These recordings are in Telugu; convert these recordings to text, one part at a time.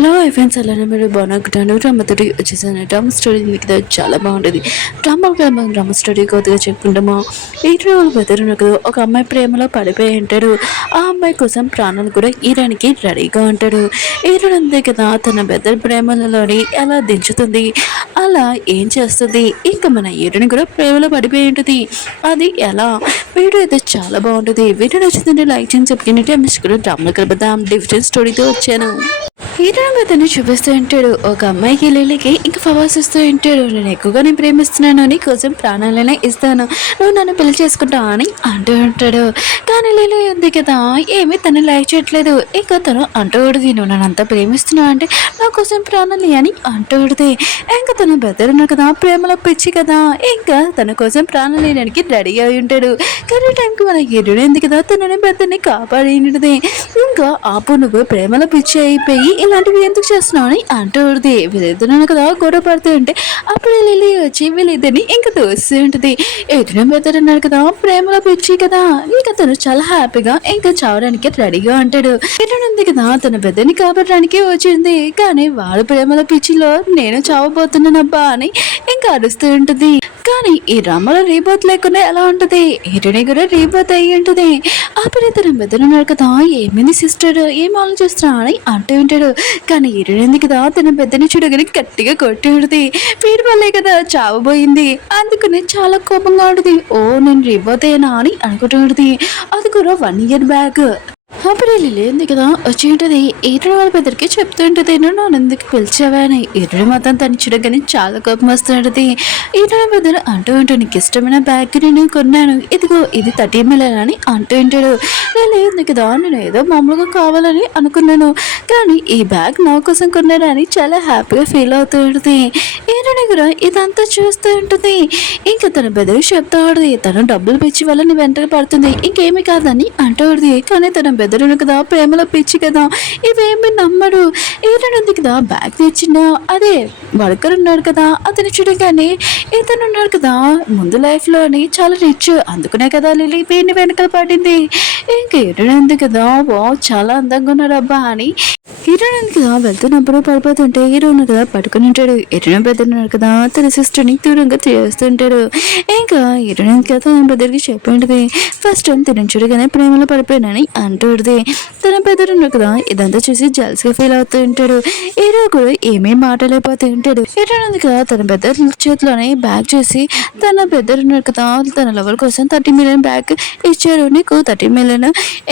హలో ఫ్రెండ్స్, అలానే మీరు బాగున్నాను. డ్రామా తోటి వచ్చేసాను. డ్రామా స్టోరీ మీకు చాలా బాగుంటుంది. డ్రామా స్టోరీ కొద్దిగా చెప్పుకుంటామా. ఈ రోజు బెదరు కదా, ఒక అమ్మాయి ప్రేమలో పడిపోయి ఉంటాడు. ఆ అమ్మాయి కోసం ప్రాణాలు కూడా ఈరానికి రెడీగా ఉంటాడు. ఈరుడు అంతే కదా, తన బెదర్ ప్రేమలలోని ఎలా దించుతుంది, అలా ఏం చేస్తుంది, ఇంకా మన ఈరుని కూడా ప్రేమలో పడిపోయి ఉంటుంది. అది ఎలా వీడియో అయితే చాలా బాగుంటుంది. వీడియో నచ్చుతుంటే లైక్ చేసి చెప్పుకుంటే మిస్ కూడా డ్రామా కదా డిఫరెంట్ స్టోరీతో వచ్చాను. హీరోయిన్ అతన్ని చూపిస్తూ ఉంటాడు. ఒక అమ్మాయికి లిలీకి ఇంకా ఫవాస్ ఇస్తూ ఉంటాడు. నేను ప్రేమిస్తున్నాను, నీ కోసం ప్రాణాలనే ఇస్తాను, నువ్వు నన్ను పెళ్లి చేసుకుంటావు అని అంటూ ఉంటాడు. కానీ లిలీ ఉంది కదా, ఏమీ తను లైక్ చేయట్లేదు. ఇంకా తను అంటూ ఉంటుంది, నువ్వు నన్ను అంతా ప్రేమిస్తున్నావు అంటే నా కోసం ప్రాణాలు అని అంటూ ఉంటుంది. ఇంకా తను బెదరున్నా కదా, ప్రేమలో పిచ్చి కదా, ఇంకా తన కోసం ప్రాణాలు లేడానికి రెడీ అయి ఉంటాడు. కానీ టైంకి మన హీరోయిన్ ఉంది కదా, తనని బెదర్ని కాపాడి ఉంటుంది. ఇంకా ఆపు, నువ్వు ప్రేమలో పిచ్చి అయిపోయి ఇలాంటివి ఎందుకు చేస్తున్నావు అని అంటూ ఉంటుంది. వీళ్ళిద్దరు కదా గొడవ పడుతూ ఉంటే అప్పుడు లిల్లీ వచ్చి వీళ్ళిద్దరిని ఇంకా తోస్తూ ఉంటుంది. ఎదురు బెదరన్నాడు కదా, ప్రేమలో పిచ్చి కదా, ఇంకా తను చాలా హ్యాపీగా ఇంకా చావడానికి రెడీగా ఉంటాడు. ఉంది కదా, తన బెదర్ని కాపాడడానికి వచ్చింది. కానీ వాడు ప్రేమల పిచ్చిలో నేను చావబోతున్నానబ్బా అని ఇంకా అరుస్తూ ఉంటుంది. కానీ ఈ డ్రామాలో రీబోత్ లేకుండా ఎలా ఉంటుంది, హీరోని కూడా రీబోత్ అయ్యి ఉంటుంది. అప్పుడు తన బెదరున్నాడు కదా, ఏమైంది సిస్టర్, ఏం ఆలోచిస్తున్నా అని అంటూ ఉంటాడు. కానీ హీరోయిన్ కదా, తన పెద్దని చూడగానే గట్టిగా కొట్టి ఉంటుంది. వీడి వల్లే కదా చావబోయింది, అందుకని చాలా కోపంగా ఉంటుంది. ఓ నేను రీబోత్ అయ్యానా అని అనుకుంటూ ఉంటుంది. అది కూడా 1 year బ్యాక్. అప్పుడు లేదు కదా వచ్చి ఉంటుంది. ఈరుడు వాళ్ళ పెద్దరికి చెప్తూ ఉంటుంది, నన్ను ఎందుకు పిలిచావా అని. ఈరుడు మాత్రం తను చూడగానే చాలా కోపం వస్తుంటుంది. ఈరుడు పెద్దలు అంటూ ఉంటాడు, నీకు ఇష్టమైన బ్యాగ్ నేను కొన్నాను, ఇదిగో ఇది 30 million అని అంటూ ఉంటాడు. లేదు కదా, నేను ఏదో మామూలుగా కావాలని అనుకున్నాను, కానీ ఈ బ్యాగ్ నా కోసం కొన్నానని చాలా హ్యాపీగా ఫీల్ అవుతూ ఉంటుంది. ఈరుడు కూడా ఇదంతా చూస్తూ ఉంటుంది. ఇంకా తన బెదరు చెప్తూ ఉంటుంది, తను డబ్బులు పిచ్చి వల్ల నీ వెంటనే పడుతుంది, ఇంకేమీ కాదని అంటూ ఉంటుంది. కానీ తన బెదరును కదా, ప్రేమలో పిచ్చి కదా, ఇవేమి నమ్మడు. ఈతనుంది కదా, బ్యాగ్ తెచ్చిన అదే వర్కర్ ఉన్నాడు కదా, అతను చూడగానే ఇతను ఉన్నాడు కదా, ముందు లైఫ్లోని చాలా రిచ్, అందుకునే కదా లిలీ వీడిని వెనకాల పడింది. ఇంకా ఈరుడు కదా, వా చాలా అందంగా ఉన్నాడు అబ్బా అని హీరోయిన్ కదా వెళ్తున్నప్పుడు పడిపోతుంటే హీరోయిన్ కదా పట్టుకుని ఉంటాడు. హీరోయిన్ పెద్దన్నాడు కదా, తన సిస్టర్ని దూరంగా చేస్తుంటాడు. ఇంకా హీరోయిన్ కదా తన పెద్దరికి చెప్పి ఉంటుంది, ఫస్ట్ టైం తిని చూడగానే ప్రేమలో పడిపోయానని అంటుంది. తన పెద్దరున్నాడు కదా, ఇదంతా చూసి జల్స్గా ఫీల్ అవుతూ ఉంటాడు. హీరో కూడా ఏమేం మాటలైపోతూ ఉంటాడు. హీరోయిన్ కదా తన పెద్ద చేతిలోనే బ్యాగ్ చూసి, తన పెద్దరున్నాడు కదా, తన లవర్ కోసం 30 million బ్యాగ్ ఇచ్చారు, నీకు 30 million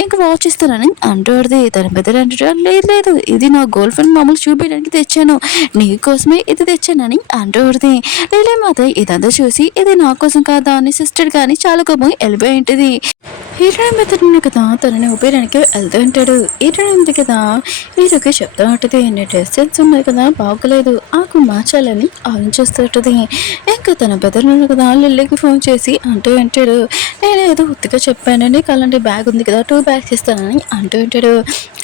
ఇంకా వాచ్ ఇస్తానని అంటుంది. తన పెద్దలు అంటాడు, లేదు ఇది నా గర్ల్ ఫ్రెండ్ మామూలు చూపించడానికి తెచ్చాను, నీకోసమే ఇది తెచ్చానని అంటుంది. లేలే మాత ఇదంతా చూసి, ఇది నా కోసం కాదా అని సిస్టర్ కానీ చాలా కోపం వెళ్ళిపోయి ఉంటుంది. హీరోయిన్ బెదరున్నాడు కదా, తనని ఉపయోగానికి వెళ్తూ ఉంటాడు. హీరోయిన్ ఉంది కదా, హీరోకి చెప్తూ ఉంటుంది, నీ డ్రెస్ సెన్స్ ఉన్నాయి కదా బాగోలేదు, ఆకు మార్చాలని ఆలోచిస్తూ ఉంటుంది. ఇంకా తన బెదరున్నాడు కదా, లిల్లీకి ఫోన్ చేసి అంటూ ఉంటాడు, నేను ఏదో ఉత్తిగా చెప్పానని, అలాంటి బ్యాగ్ ఉంది కదా 2 bags ఇస్తానని అంటూ ఉంటాడు.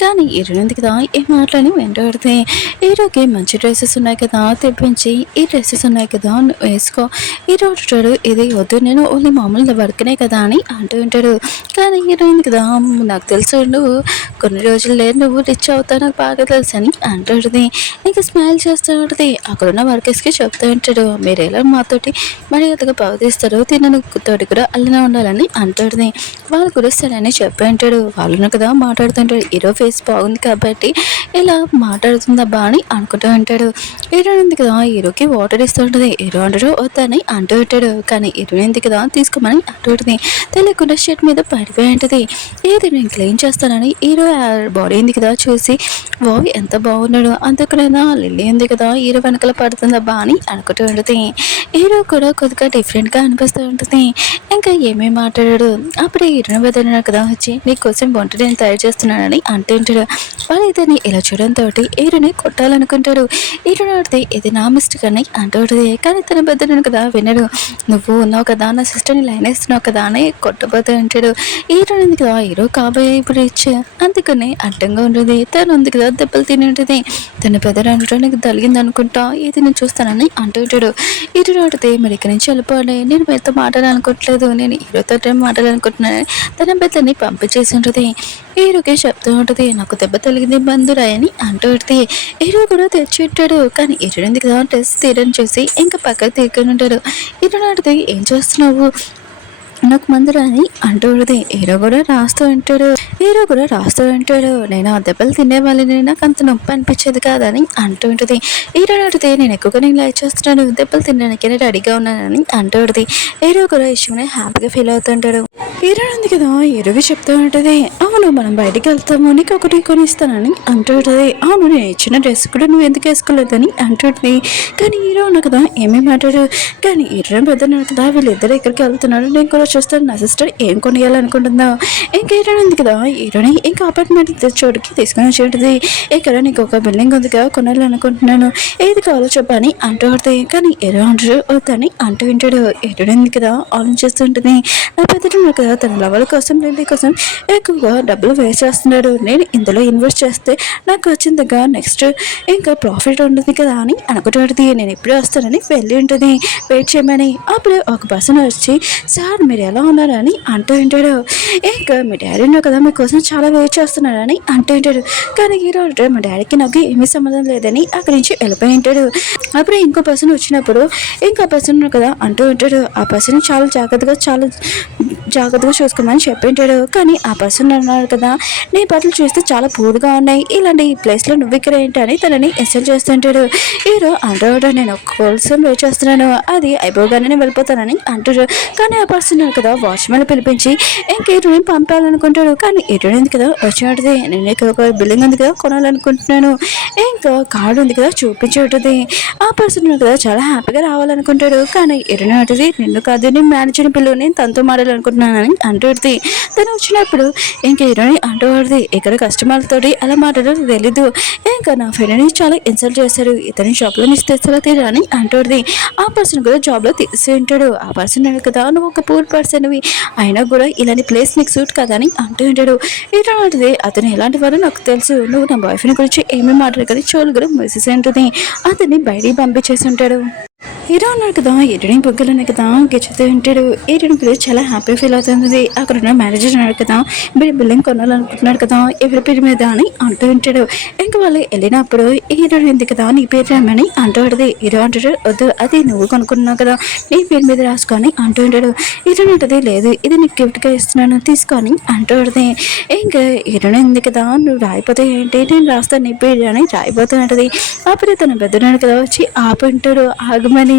కానీ హీరోయిన్ ఉంది కదా ఏ మాటలని వెంటబడితే, హీరోకి మంచి డ్రెస్సెస్ ఉన్నాయి కదా తెప్పించి, ఈ డ్రెస్సెస్ ఉన్నాయి కదా వేసుకో, హీరో అంటాడు, ఇది వద్దు, నేను ఓన్లీ మామూలు వర్క్నే కదా అని అంటూ ఉంటాడు. కానీ హీరోయిన్ కదా, నాకు తెలుసు నువ్వు కొన్ని రోజుల్లో నువ్వు రిచ్ అవుతావు, నాకు బాగా తెలుసు అని అంటుంది. ఇంకా స్మైల్ చేస్తూ ఉంటుంది. అక్కడున్న వర్కర్స్కి చెప్తూ ఉంటాడు, మీరు ఎలా మాతోటి మర్యాదగా ప్రవర్తిస్తారు, తినను తోటి కూడా అలానే ఉండాలని అంటుంది. వాళ్ళు కూడా సరే చెప్పి ఉంటాడు. వాళ్ళను కదా మాట్లాడుతుంటాడు, హీరో ఫేస్ బాగుంది కాబట్టి ఇలా మాట్లాడుతుందబ్బా అని అనుకుంటూ ఉంటాడు. హీరోయిన్ ఉంది కదా, హీరోకి వాటర్ ఇస్తూ ఉంటుంది. హీరో అంటాడు వద్దని అంటూ ఉంటాడు. కానీ హీరోయిన్ ఉంది కదా తీసుకోమని అంటూ ఉంటుంది. తెలియకుండా షర్ట్ మీద పడిపోయి ఉంటుంది. ఏది నేను క్లీన్ చేస్తానని హీరో బాడీ ఉంది కదా చూసి, బాబు ఎంత బాగున్నాడు, అంతకుడైనా లిల్లీ ఉంది కదా హీరో వెనకాల పడుతుందబ్బా అని అనుకుంటూ ఉంటుంది. హీరో కూడా కొద్దిగా డిఫరెంట్గా అనిపిస్తూ ఉంటుంది. ఇంకా ఏమేమి మాట్లాడాడు. అప్పుడే హీరోని బెదరినాడు కదా వచ్చి, నీకోసం వంట నేను తయారు చేస్తున్నానని అంటూ ఉంటాడు. వాళ్ళిద్దరిని ఇలా చూడడంతో హీరోని కొట్టాలనుకుంటాడు. హీరోని ఆడితే ఇది నా మిస్టేక్ అని అంటూ ఉంటుంది. కానీ తన బెదరినాడు కదా వినడు. నువ్వు ఉన్నావు కదా, నా సిస్టర్ని లైన్ వేస్తున్నావు కదా అని కొట్టబోతూ ఉంటాడు. హీరోని ఉంది కదా, హీరో కాబోయే ఇప్పుడు రిచ్, అందుకని అడ్డంగా ఉంటుంది. తను ఉంది కదా దెబ్బలు తిని ఉంటుంది. తన బెదరు అంటాడు, నీకు తలిగింది అనుకుంటా, ఇది నేను చూస్తానని అంటూ ఉంటాడు. హీరో అడిగితే మరి ఇక్కడి నుంచి వెళ్ళిపోండి, నేను మీతో మాట్లాడాలనుకోవట్లేదు, నేను హీరోతో మాట్లాడాలనుకుంటున్నాను తన బెత్తని పంపించేసి ఉంటుంది. హీరోకి చెప్తూ ఉంటుంది, నాకు దెబ్బ తగిలింది బంధురాయని అంటూ ఉంటుంది. హీరో కూడా తెచ్చి ఉంటాడు, కానీ హీరోని కదా టెస్ట్ తీయడం చూసి ఇంకా పక్కకు తీరుకొని ఉంటాడు. హీరోని అడిగితే ఏం చేస్తున్నావు, నాకు మందురాని అంటూ ఉంటుంది. హీరో కూడా రాస్తూ ఉంటాడు, నేను ఆ దెబ్బలు తినేవాళ్ళని నాకు అంత నొప్పి అనిపించేది కాదని అంటూ ఉంటుంది. హీరో అడిగితే నేను ఎక్కువగా నేను లైక్ చేస్తున్నాను, దెబ్బలు తినడానికి నేను రెడీగా ఉన్నానని అంటూ ఉంటుంది. హీరో కూడా ఇష్టమని హ్యాపీగా ఫీల్ అవుతుంటాడు. హీరో ఉంది కదా హీరోకి చెప్తూ ఉంటుంది, అవును మనం బయటికి వెళ్తాము, నీకు ఒకటి కొనిస్తానని అంటూ ఉంటుంది. అవును నేను ఇచ్చిన డ్రెస్ కూడా నువ్వు ఎందుకు వేసుకోలేదని అంటుంది. కానీ హీరో ఉన్నా కదా ఏమీ మాట్లాడు. కానీ హీరో పెద్ద కదా వీళ్ళిద్దరు ఎక్కడికి వెళ్తున్నారు, నేను కూడా చూస్తాను నా సిస్టర్ ఏం కొనియాలనుకుంటుందా. ఇంకా హీరో ఉంది కదా హీరోని ఇంకా అపార్ట్మెంట్ చోటుకి తీసుకొని వచ్చేది. ఇక్కడ నీకు ఒక బిల్డింగ్ ఉందిగా కొనాలనుకుంటున్నాను, ఏది కావాలో చెప్పని అంటూ ఉంటుంది. కానీ హీరో అంటారు వద్దని అంటూ వింటాడు. హీరో ఉంది కదా ఆలోచిస్తుంటుంది, నా పెద్దలు కదా తన లవర్ కోసం లిల్లీ కోసం ఎక్కువగా డబ్బులు వేస్ట్ చేస్తున్నాడు, నేను ఇందులో ఇన్వెస్ట్ చేస్తే నాకు వచ్చిందిగా నెక్స్ట్ ఇంకా ప్రాఫిట్ ఉంటుంది కదా అని అనుకుంటుంది. నేను ఇప్పుడే వస్తానని వెళ్ళి ఉంటుంది, వెయిట్ చేయమని. అప్పుడు ఒక పర్సన్ వచ్చి సార్ మీరు ఎలా ఉన్నారని అంటూ ఉంటాడు. ఇంకా మీ డాడీనో కదా మీకోసం చాలా వెయిట్ చేస్తున్నారని అంటూ ఉంటాడు. కానీ హీరో అంటే మా డాడీకి నాకు ఏమీ సంబంధం లేదని అక్కడి నుంచి వెళ్ళిపోయి ఉంటాడు. అప్పుడు ఇంకో పర్సన్ వచ్చినప్పుడు ఇంకో పర్సన్ కదా అంటూ ఉంటాడు, ఆ పర్సన్ చాలా జాగ్రత్తగా చూసుకోమని చెప్పి ఉంటాడు. కానీ ఆ పర్సన్ అన్నాడు కదా నీ బట్టలు చూస్తే చాలా పూర్గా ఉన్నాయి, ఇలాంటి ప్లేస్లో నువ్వు ఇక్కడ ఏంటి అని తనని ఇన్సల్ట్ చేస్తుంటాడు. హీరో అంటాడు నేను కోసం వెయిట్ చేస్తున్నాను, అది అయిపోగానే నేను వెళ్ళిపోతానని అంటాడు. కానీ ఆ పర్సన్ కదా వాచ్మెన్ పిలిపించి ఇంక హీరోని పంపాలనుకుంటాడు. కానీ హీరోని ఉంది కదా వచ్చినట్టుది, నేను ఇక్కడ ఒక బిల్డింగ్ ఉంది కదా కొనాలనుకుంటున్నాను, ఇంకా కార్డు ఉంది కదా చూపించి ఉంటుంది. ఆ పర్సన్ కదా చాలా హ్యాపీగా రావాలనుకుంటాడు. కానీ హీరోని అంటుంది నిన్ను కాదు నేను మేనేజర్ పిల్లలు నేను తనతో మాట్లాడాలనుకుంటున్నానని అంటుంది. తను వచ్చినప్పుడు ఇంకా హీరోని అంటూది ఇక్కడ కస్టమర్లతోటి అలా మాట్లాడడం తెలీదు, ఇంకా నా ఫ్రెండ్ని చాలా ఇన్సల్ట్ చేశారు, ఇతని షాప్లో నుంచి తెచ్చేలా తీరా అని అంటుంది. ఆ పర్సన్ కూడా జాబ్లో తీసి ఉంటాడు. ఆ పర్సన్ కదా నువ్వు ఒక పూర్ పర్సన్వి అయినా కూడా ఇలాంటి ప్లేస్ నీకు సూట్ కదా అని అంటూ ఉంటాడు. హీరో అంటుంది అతను ఎలాంటి వారో నాకు తెలుసు, నువ్వు నా బాయ్ ఫ్రెండ్ గురించి ఏమేమి మాట్లాడు కదా చోలు కూడా మెసేజ్ ఉంటుంది. అతన్ని బయటికి పంపించేసి ఉంటాడు. హీరో ఉన్నాడు కదా హీరోని బొగ్గలు కదా గెచ్చుతూ ఉంటాడు. హీరోని కూడా చాలా హ్యాపీ ఫీల్ అవుతుంది. అక్కడ ఉన్న మేనేజర్ ఉన్నాడు కదా మీరు బిల్డింగ్ కొనాలనుకుంటున్నాడు కదా ఎవరి పేరు మీద అని అంటూ ఉంటాడు. ఇంకా వాళ్ళు వెళ్ళినప్పుడు హీరో ఉంది కదా నీ పేరు రామని అంటూ ఉంటుంది. హీరో అంటాడు వద్దు అది నువ్వు కొనుక్కున్నావు కదా నీ పేరు మీద రాసుకొని అంటూ ఉంటాడు. హీరోని ఉంటుంది లేదు ఇది నీకు గిఫ్ట్గా ఇస్తున్నాను తీసుకొని అంటూ ఉంటుంది. ఇంకా హీరోని ఉంది కదా నువ్వు రాయిపోతే ఏంటి నేను రాస్తాను నీ పేరు అని రాయిపోతున్నది. అప్పుడు తన పెద్దనాడు కదా వచ్చి ఆపుంటాడు ఆగమని.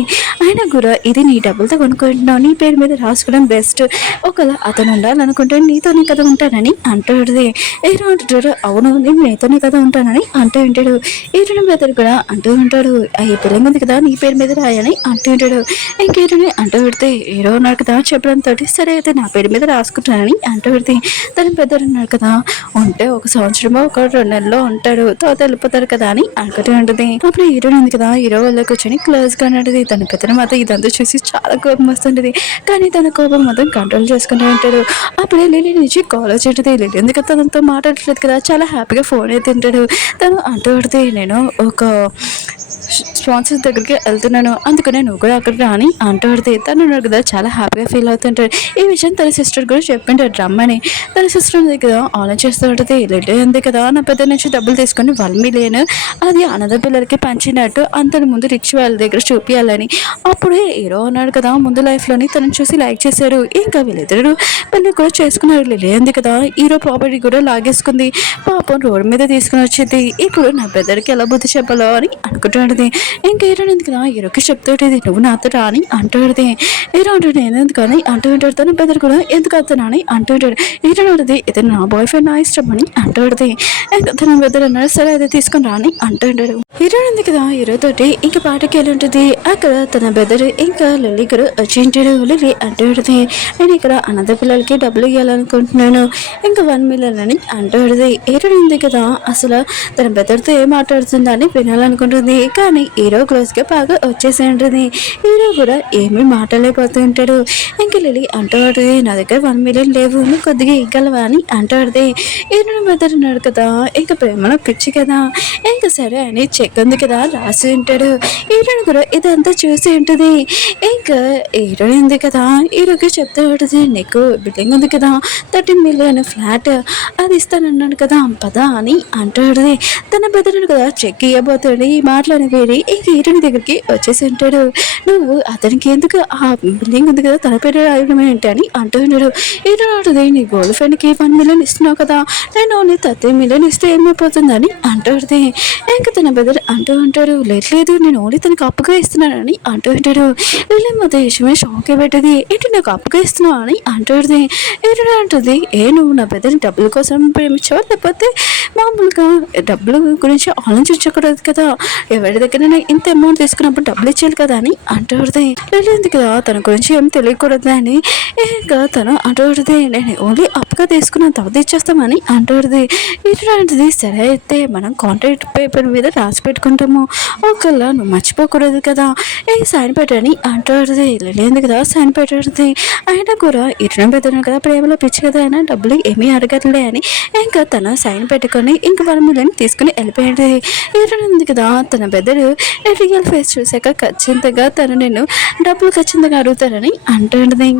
అయినా కూడా ఇది నీ డబ్బులతో కొనుక్కుంటున్నావు, నీ పేరు మీద రాసుకోవడం బెస్ట్, ఒకవేళ అతను ఉండాలనుకుంటే నీతోనే కదా ఉంటానని అంటాడు. హీరో అంటాడు అవును నేను నీతోనే కదా ఉంటానని అంటూ ఉంటాడు. హీరోని బ్రదర్ కూడా అంటూ ఉంటాడు ఈ పిల్లంగా ఉంది కదా నీ పేరు మీద రాయని అంటూ ఉంటాడు. ఇంక హీరోని అంటూ పెడితే హీరో ఉన్నాడు కదా చెప్పడంతో సరే అయితే నా పేరు మీద రాసుకుంటానని అంటూ పెడితే తన పెద్దలు ఉన్నాడు కదా ఉంటే ఒక సంవత్సరమో ఒక 2 నెలల్లో ఉంటాడు తర్వాత వెళ్ళిపోతారు కదా అని అనుకుంటూ ఉంటుంది. అప్పుడు హీరోని ఉంది కదా హీరో వల్ల కూర్చొని క్లోజ్గా ఉంటుంది. తన పెద్దన మాత్రం ఇదంతా చూసి చాలా కోపం వస్తుంటుంది. కానీ తన కోపం మాత్రం కంట్రోల్ చేసుకుంటూ ఉంటాడు. అప్పుడే లిల్లీ నుంచి కాల్ వచ్చేటది. లిల్లీ ఎందుకు తనతో మాట్లాడట్లేదు కదా చాలా హ్యాపీగా ఫోన్ అయితే తింటాడు. తను అంటూ పడితే నేను ఒక స్పాన్సర్స్ దగ్గరికి వెళ్తున్నాను అందుకనే నువ్వు కూడా అక్కడ రాని అంటూ పడితే తను ఉన్నాడు కదా చాలా హ్యాపీగా ఫీల్ అవుతుంటాడు. ఈ విషయం తన సిస్టర్ కూడా చెప్పింటాడు రమ్మని. తన సిస్టర్ ఉంది కదా ఆలోచన చేస్తూ ఉంటుంది లిల్లీ ఉంది కదా నా పెద్ద నుంచి డబ్బులు తీసుకొని 1 మిలియన్ అది అనాథ పిల్లలకి పంచినట్టు అంతని ముందు రిచ్ వాళ్ళ దగ్గర చూపించాలని. అప్పుడే హీరో ఉన్నాడు కదా ముందు లైఫ్లోని తనని చూసి లైక్ చేశారు. ఇంకా వీళ్ళిద్దరు పెళ్ళి కూడా చేసుకున్నారు. లిల్లీ ఉంది కదా హీరో ప్రాపర్టీ కూడా లాగేసుకుంది. పాపం రోడ్డు మీద తీసుకుని వచ్చింది. ఇప్పుడు నా పెద్దరికి ఎలా బుద్ధి చెప్పాలో అని అనుకుంటాడు. ఇంకా హీరో ఎందుకు కదా హీరోకి చెప్తుంటది నువ్వు నాతో రాని అంటాడు. హీరో అంటాడు నేను ఎందుకు అని అంటూ ఉంటాడు. తన పెద్దరు కూడా ఎందుకు అవుతాను అని అంటూ ఉంటాడు. హీరో అడిది ఇతను నా బాయ్ ఫ్రెండ్ నా ఇష్టం అని అంటాడు. ఇంకా తన పెద్దరు అన్నాడు సరే అయితే తీసుకుని రాని అంటాడు. హీరో ఉంది కదా హీరో తోటి ఇంకా పాటకి వెళ్ళి ఉంటుంది. అక్కడ తన బెదరు ఇంకా లిల్లీ గారు వచ్చి ఉంటాడు. లిల్లీ అంటాడుది నేను ఇక్కడ అనాథ పిల్లలకి డబ్బులు ఇవ్వాలనుకుంటున్నాను ఇంకా 1 మిలియన్ అని అంటాడుది. హీరో ఉంది కదా అసలు తన బెదర్తో ఏం మాట్లాడుతుందని వినాలనుకుంటుంది. కానీ హీరో క్లోజ్గా బాగా వచ్చేసి ఉంటుంది. హీరో కూడా ఏమీ మాట్లాడలేకపోతూ ఉంటాడు. ఇంకా లిలీ అంటాడుది, నా దగ్గర 1 మిలియన్ లేవు, నువ్వు కొద్దిగా ఇవ్వగలవా అని అంటాడుది. హీరోని బెదరున్నాడు కదా, ఇంకా ప్రేమలో పిచ్చి కదా, ఇంకా సరే అని చెక్ ఉంది కదా రాసి ఉంటాడు. హీరోని కూడా ఇదంతా చూసి ఉంటుంది. ఇంకా హీరోయిన్ ఉంది కదా, హీరోకి చెప్తూ ఉంటుంది, నీకు బిల్డింగ్ ఉంది కదా 13 మిలియన్ ఫ్లాట్, అది ఇస్తానన్నాడు కదా పదా అని అంటాడు. తన బెదరుడు కదా చెక్ ఇవ్వబోతాడు. ఈ మాటలను వేడి ఇంక హీరోని దగ్గరికి వచ్చేసి ఉంటాడు. నువ్వు అతనికి ఎందుకు ఆ బిల్డింగ్ ఉంది కదా తన పేరు రాయడం ఏంటి అని అంటూ ఉన్నాడు. హీరో అడుగుతుంది, నీ గోల్డ్ ఫ్రెండ్కి 1 మిలియన్ ఇస్తున్నావు కదా, నేను ఓన్లీ 13 మిలియన్ ఇస్తే ఏమైపోతుందని అంటాడుది. ఇంకా తన బెదర్ అంటూ ఉంటాడు, లేదు నేను ఓన్లీ తనకు అప్పుగా ఇస్తున్నానని అంటూ ఉంటాడు. వీళ్ళ మొదటి విషయమే షాక్ పెట్టది, ఏంటి నాకు అప్పుగా ఇస్తున్నావు అని అంటాడుది. హీరో అంటుంది, నువ్వు నా బెదర్ని డబ్బుల కోసం ప్రేమించావా, లేకపోతే మామూలుగా డబ్బుల గురించి ఆలోచించకూడదు కదా, ఎవరి దగ్గర ఇంత అమౌంట్ తీసుకున్నప్పుడు డబ్బులు ఇచ్చేయాలి కదా అని అంటాడుది. లేదు కదా తన గురించి ఏం తెలియకూడదు అని ఇంకా తను అంటాడుది, నేను ఓన్లీ అప్పుగా తీసుకున్నాను తర్వాత ఇచ్చేస్తామని అంటాడుది. ఇట్లాంటిది సరే అయితే మనం కాంట్రాక్ట్ పేపర్ మీద రాసి పెట్టుకుంటాము, ఒకళ్ళ నువ్వు మర్చిపోకూడదు కదా, సైన్ పెట్టని అంటాడుది. లేదు కదా సైన్ పెట్టాడుది. అయినా కూడా ఇట్లా పెద్దను కదా, ప్రేమలో పిచ్చి కదా, అయినా డబ్బులు ఏమీ అడగట్లే అని ఇంకా తను సైన్ పెట్టుకొని ఇంకా 1 మిలియన్ తీసుకుని వెళ్ళిపోయాడు. ఇట్లా ఉంది కదా తన బెదరు రియల్ ఫేస్ చూసాక ఖచ్చితంగా తను నేను డబ్బులు ఖచ్చితంగా అడుగుతారని అంటాడుది.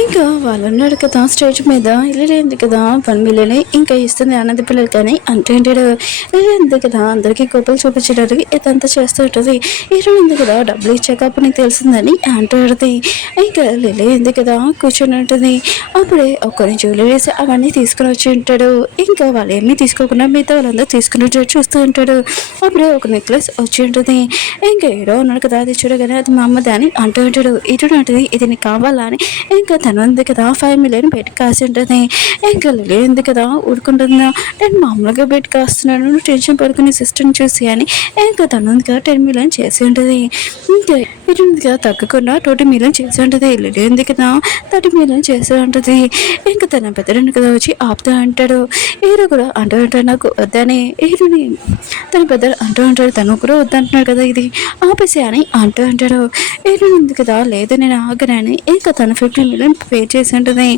ఇంకా వాళ్ళు ఉన్నాడు కదా స్టేజ్ మీద, ఇల్లు కదా 1 మిలియన్ ఇంకా ఇస్తుంది అన్నది పిల్లలు కానీ అంటుంటాడు. ఇల్లు కదా అందరికీ కోపలు చూపించడానికి ఇదంతా చేస్తూ ఉంటుంది. హీరో ఉంది కదా డబ్బులు ఇచ్చాక అప్పుడు నీకు తెలిసిందని అంటాడుది. ఇంకా లిల్లీ ఉంది కదా కూర్చొని ఉంటుంది. అప్పుడే కొన్ని జ్యువెలరీస్ అవన్నీ తీసుకుని వచ్చి ఉంటాడు. ఇంకా వాళ్ళు ఏమీ తీసుకోకుండా మిగతా వాళ్ళందరూ తీసుకుని చూస్తూ ఉంటాడు. అప్పుడే ఒక నెక్లెస్ వచ్చి ఉంటుంది. ఇంకా హీరో ఉన్నాడు కదా, అది చూడగానే అది మా అమ్మది అని అంటూ ఉంటాడు. ఇటు ఉంటుంది, ఇది నీకు కావాలా అని ఇంకా తను ఉంది కదా 5 మిలియన్ బెట్ కాసి ఉంటుంది. ఇంకా లిల్లీ ఉంది కదా ఊరుకుంటుందా, నేను మామూలుగా బెట్ కాస్తున్నాను, నువ్వు టెన్షన్ పడుకునే సిస్టర్ని చూసి అని ఇంకా తను ఉంది కదా 10 మిలియన్ చేసి ఉంటుంది. ఇంకా ఇటు ఉంది కదా తగ్గకుండా 20 మిలియన్ చేసి ఉంటుంది. లిల్లీ ఉంది కదా 30 మిలియన్ చేసి ఉంటుంది. ఇంకా తన పెద్దలను కదా వచ్చి ఆపుతూ అంటాడు. హీరో కూడా అంటూ ఉంటాడు నాకు వద్దని. హీరోని తన పెద్దలు అంటూ ఉంటాడు, తను కూడా వద్దంటున్నాడు కదా ఇది ఆపేసి అని అంటూ అంటాడు. హీరో ఉంది కదా లేదు నేను ఆగనని ఇంకా తన 15 మిలియన్ పే చేసి ఉంటుంది.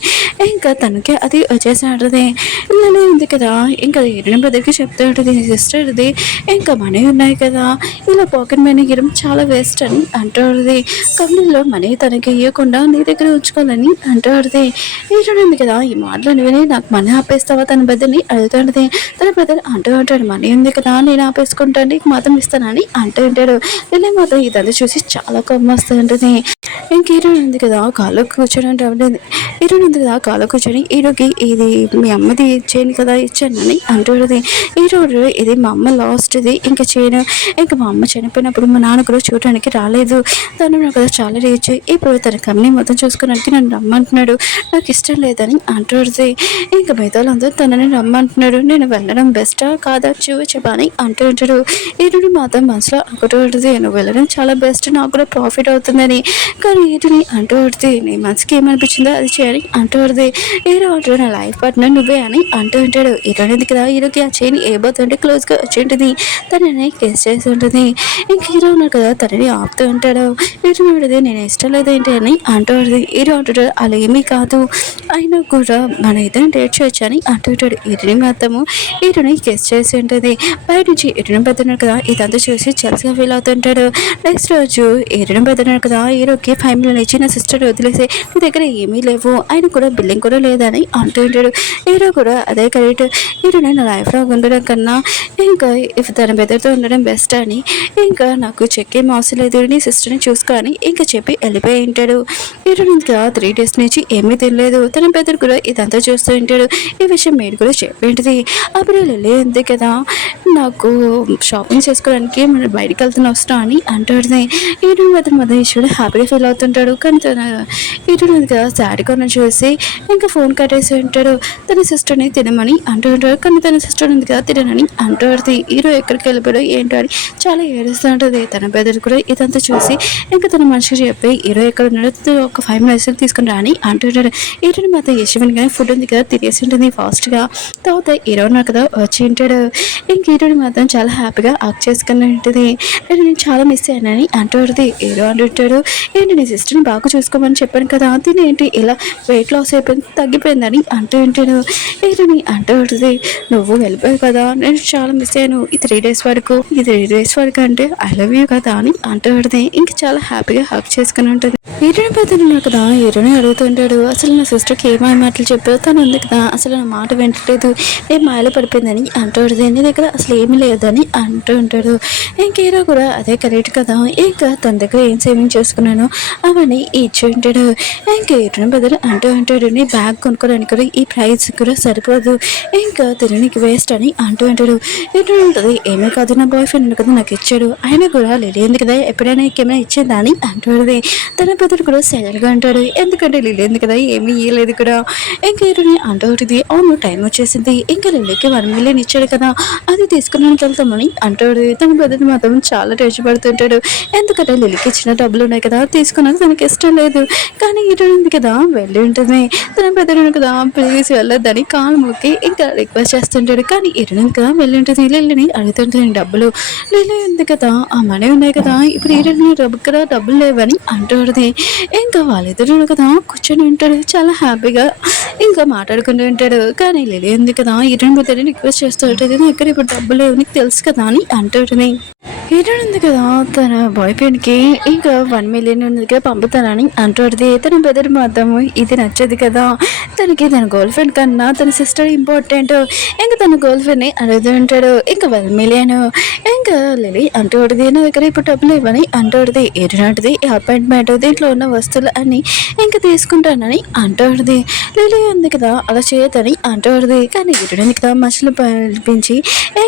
ఇంకా తనకి అది వచ్చేసి ఉంటుంది. ఇళ్ళనే ఉంది కదా ఇంకా హీరోయిన్ బ్రదర్కి చెప్తూ ఉంటుంది, సిస్టర్ది ఇంకా మనీ ఉన్నాయి కదా, ఇలా పాకెట్ మనీ ఇవ్వడం చాలా వేస్ట్ అని అంటాడుది. కంపెనీలో మనీ తనకి ఇవ్వకుండా నీ దగ్గర ఉంచుకోవాలని అంటాడుది. హీరోయిన్ ఉంది కదా ఈ మాటలు విని నాకు మనీ ఆపేస్తావా తన బెదర్ని అడుగుతాడుది. తన బెదర్ అంటూ ఉంటాడు, మనీ ఉంది కదా నేను ఆపేసుకుంటాను నీకు మాత్రం ఇస్తానని అంటూ ఉంటాడు. ఇలా మాత్రం ఇదంతా చూసి చాలా కోపం వస్తూ ఉంటుంది. ఇంక హీరోయిన్ ఉంది కదా కాళ్ళు కూర్చొని ఉంటుంది. హీరోయిన్ ఉంది కదా కాళ్ళు కూర్చొని హీరోకి ఇది మీ అమ్మది చేయను కదా ఇచ్చానని అంటుంది. హీరో ఇది మా అమ్మ లాస్ట్ది ఇంకా చేయను, ఇంకా మా అమ్మ చనిపోయినప్పుడు మా నాన్న కూడా చూడడానికి రాలేదు, తను నాకు కదా చాలా రీచ్, ఇప్పుడు తన కంపెనీ మొత్తం చూసుకోవడానికి నన్ను రమ్మంటున్నాడు, నాకు ఇష్టం లేదని అంటుంది. ఇంకా మిగతా వాళ్ళందరూ తనని రమ్మంటున్నాడు, నేను వెళ్ళడం బెస్టా కాదా చెప్పని అంటూ ఉంటాడు. హీరోని మాత్రం మనసులో అనుకుంటూ ఉంటుంది, నువ్వు వెళ్ళడం చాలా బెస్ట్, నాకు కూడా ప్రాఫిట్ అవుతుందని. కానీ హీరోని అంటూ ఉంటుంది, నీ మనసుకి ఏమనిపించిందో అది చేయని అంటూ ఉంటుంది. హీరో అంటాడు, నా లైఫ్ పార్ట్నర్ నువ్వే అని అంటూ ఉంటాడు. హీరోని ఎందుకు కదా హీరోకి ఆ చేయని ఏబోతుంటే క్లోజ్గా వచ్చి ఉంటుంది, తనని కేస్ చేసి ఉంటుంది. ఇంక హీరో ఉన్నాడు కదా తనని ఆపుతూ ఉంటాడు. హీరో ఉంటుంది, నేను ఇష్టం లేదేంటి అని అంటూ ఉంటుంది. హీరో అంటాడు, అలా ఏమీ కాదు, అయినా కూడా మన ఇద్దరం డేట్ చేయొచ్చు అని అంటూ ఉంటాడు. హీరోని మాత్రము హీరోని కేస్ చేసి ఉంటుంది. బయట నుంచి హీరోని పెడుతున్నాడు కదా ఇదంతా చూసి చల్స్గా ఫీల్ అవుతుంటాడు. నెక్స్ట్ రోజు హీరోని పెడుతున్నాడు కదా హీరోకి 5 మిలియన్ ఇచ్చి నా సిస్టర్ వదిలేసి నీ దగ్గర ఏమీ లేవు, ఆయన కూడా బిల్లింగ్ కూడా లేదని అంటూ ఉంటాడు. హీరో కూడా అదే కరెక్ట్, హీరోని నా లైఫ్లో ఉండడం కన్నా ఇంకా తన బెదర్తో ఉండడం బెస్ట్ అని, ఇంకా నాకు చెక్ ఏం అవసరం లేదు నీ సిస్టర్ని చూసుకొని ఇంకా చెప్పి వెళ్ళిపోయి ఉంటాడు. హీరోని ఇంకా 3 days నుంచి ఏమీ తినలేదు. తన బెదర్ కూడా ఇదంతా చూస్తూ ఉంటాడు. ఈ విషయం మీరు కూడా చెప్పేంటిది. అప్పుడు లిల్లీ ఉంది కదా నాకు షాపింగ్ చేసుకోవడానికి మనం బయటకు వెళ్తున్న వస్తాం అని అంటాడుది. హీరోని అతని మధ్య హ్యాపీగా ఫీల్ ఫీల్ అవుతుంటాడు. కానీ తన హీరోయిన్ ఉంది కదా శారీకొన్న చూసి ఇంకా ఫోన్ కట్టేసి ఉంటాడు. తన సిస్టర్ని తినమని అంటూ ఉంటాడు. కానీ తన సిస్టర్ ఉంది కదా తినని అంటూ ఉంటుంది. హీరో ఎక్కడికి వెళ్ళిపోయాడు ఏంటో అని చాలా ఏడుస్తూ ఉంటుంది. తన పెద్దలు కూడా ఇదంతా చూసి ఇంకా తన మనిషికి చెప్పి హీరో ఎక్కడ ఉన్నాడో ఒక 5 minutes తీసుకుని రాని అంటుంటాడు. హీరోని మాత్రం యశ్విన్ కానీ ఫుడ్ ఉంది కదా తినేసి ఉంటుంది ఫాస్ట్గా. తర్వాత హీరో ఉన్నారు కదా వచ్చి ఉంటాడు. ఇంక హీరోని మాత్రం చాలా హ్యాపీగా ఆక్ చేసుకుని ఉంటుంది. నేను చాలా మిస్ అయ్యానని అంటుంది. హీరో అంటుంటాడు ఏంటి నీ సిస్టర్ని బాగా చూసుకోమని చెప్పాను కదా తినేంటి ఇలా వెయిట్ లాస్ అయిపోయింది తగ్గిపోయిందని అంటూ ఉంటాడు. హీరోని అంటూ ఉంటుంది నువ్వు వెళ్ళిపోయావు కదా నేను చాలా మిస్ అయ్యాను ఈ 3 days వరకు అంటే ఐ లవ్ యూ కదా అని అంటూ ఉంటుంది. ఇంక చాలా హ్యాపీగా హక్ చేసుకుని ఉంటుంది. హీరోని పెద్దలు కదా హీరోని అడుగుతుంటాడు అసలు నా సిస్టర్కి ఏమాయ మాటలు చెప్పావు తను ఉంది కదా అసలు నా మాట వింటలేదు నేను మాయలో పడిపోయిందని అంటూ ఉంటుంది. నీ దగ్గర అసలు ఏమీ లేదని అంటూ ఉంటాడు. ఇంక హీరో కూడా అదే కరెక్ట్ కదా ఇంకా తన దగ్గర ఏం సేవింగ్ చేసుకున్నాను అవన్నీ ఇచ్చి ఉంటాడు. ఇంకా హీరోని పెద్దలు అంటూ ఉంటాడు నీ బ్యాగ్ కొనుక్కోడానికి కూడా ఈ ప్రైస్ కూడా సరిపోదు ఇంకా తినడానికి వేస్ట్ అని అంటూ ఉంటాడు. హీరో ఉంటుంది ఏమీ కాదు నా బాయ్ ఫ్రెండ్ కదా నాకు ఇచ్చాడు అయినా కూడా లిలీ ఉంది కదా ఎప్పుడైనా ఏమైనా ఇచ్చిందా అని అంటుంది. తన పెద్దలు కూడా సైలెంట్గా అంటాడు ఎందుకంటే లిలీ ఉంది కదా ఏమీ ఇయ్యలేదు కూడా. ఇంకా హీరోని అంటూ ఉంటుంది అవును టైం వచ్చేసింది ఇంకా లిల్లీకి 1 million ఇచ్చాడు కదా అది తీసుకున్నాను వెళ్తామని అంటాడు. తన పెద్దలు మాత్రం చాలా టెన్షన్ పడుతుంటాడు ఎందుకంటే లిల్లీకి ఇచ్చిన డబ్బులు ఉన్నాయి కదా తీసుకున్నాను తనకి ఇష్టం లేదు. కానీ హీరోయిన్ ఉంది కదా వెళ్ళి ఉంటుంది. తన పెద్దలు కదా ప్లీజ్ వెళ్ళొద్దని కాలు మొక్కి ఇంకా రిక్వెస్ట్ చేస్తుంటాడు. కానీ హీరోయిన్ కదా వెళ్ళి ఉంటుంది. లిల్లీని అడుగుతుంటుంది డబ్బులు. లిల్లీ ఉంది కదా ఆ మనీ ఉన్నాయి కదా ఇప్పుడు హీరోయిన్ దగ్గర డబ్బులు లేవని అంటుంది. ఇంకా వాళ్ళిద్దరు కదా కూర్చొని ఉంటాడు చాలా హ్యాపీగా ఇంకా మాట్లాడుకుంటూ ఉంటాడు. కానీ లిల్లీ ఉంది కదా హీరోయిన్ పెద్దని రిక్వెస్ట్ చేస్తూ ఉంటుంది నా దగ్గర ఇప్పుడు డబ్బులు లేవు నీకు తెలుసు కదా అని అంటుంది. హీరోయిన్ ఉంది కదా తన బాయ్ ఫ్రెండ్కి ఇంకా 1 million దగ్గర పంపుతానని అంటుంది. తన బెదర్ మాత్రం ఇది నచ్చదు కదా తనకి తన గర్ల్ ఫ్రెండ్ కన్నా తన సిస్టర్ ఇంపార్టెంట్. ఇంకా తన గర్ల్ ఫ్రెండ్ని అడుగుతుంటాడు ఇంకా 1 million ఇంకా లిలీ అంటుంది నా దగ్గర ఇప్పుడు డబ్బులు ఇవ్వని అంటుంది. ఏంటంటది ఈ అపాయింట్మెంట్ దీంట్లో ఉన్న వస్తువులు అన్నీ ఇంకా తీసుకుంటానని అంటుంది. లిలీ ఉంది కదా అలా చేయదని అంటుంది. కానీ హీరోయిన్ కదా మనుషులు పిలిపించి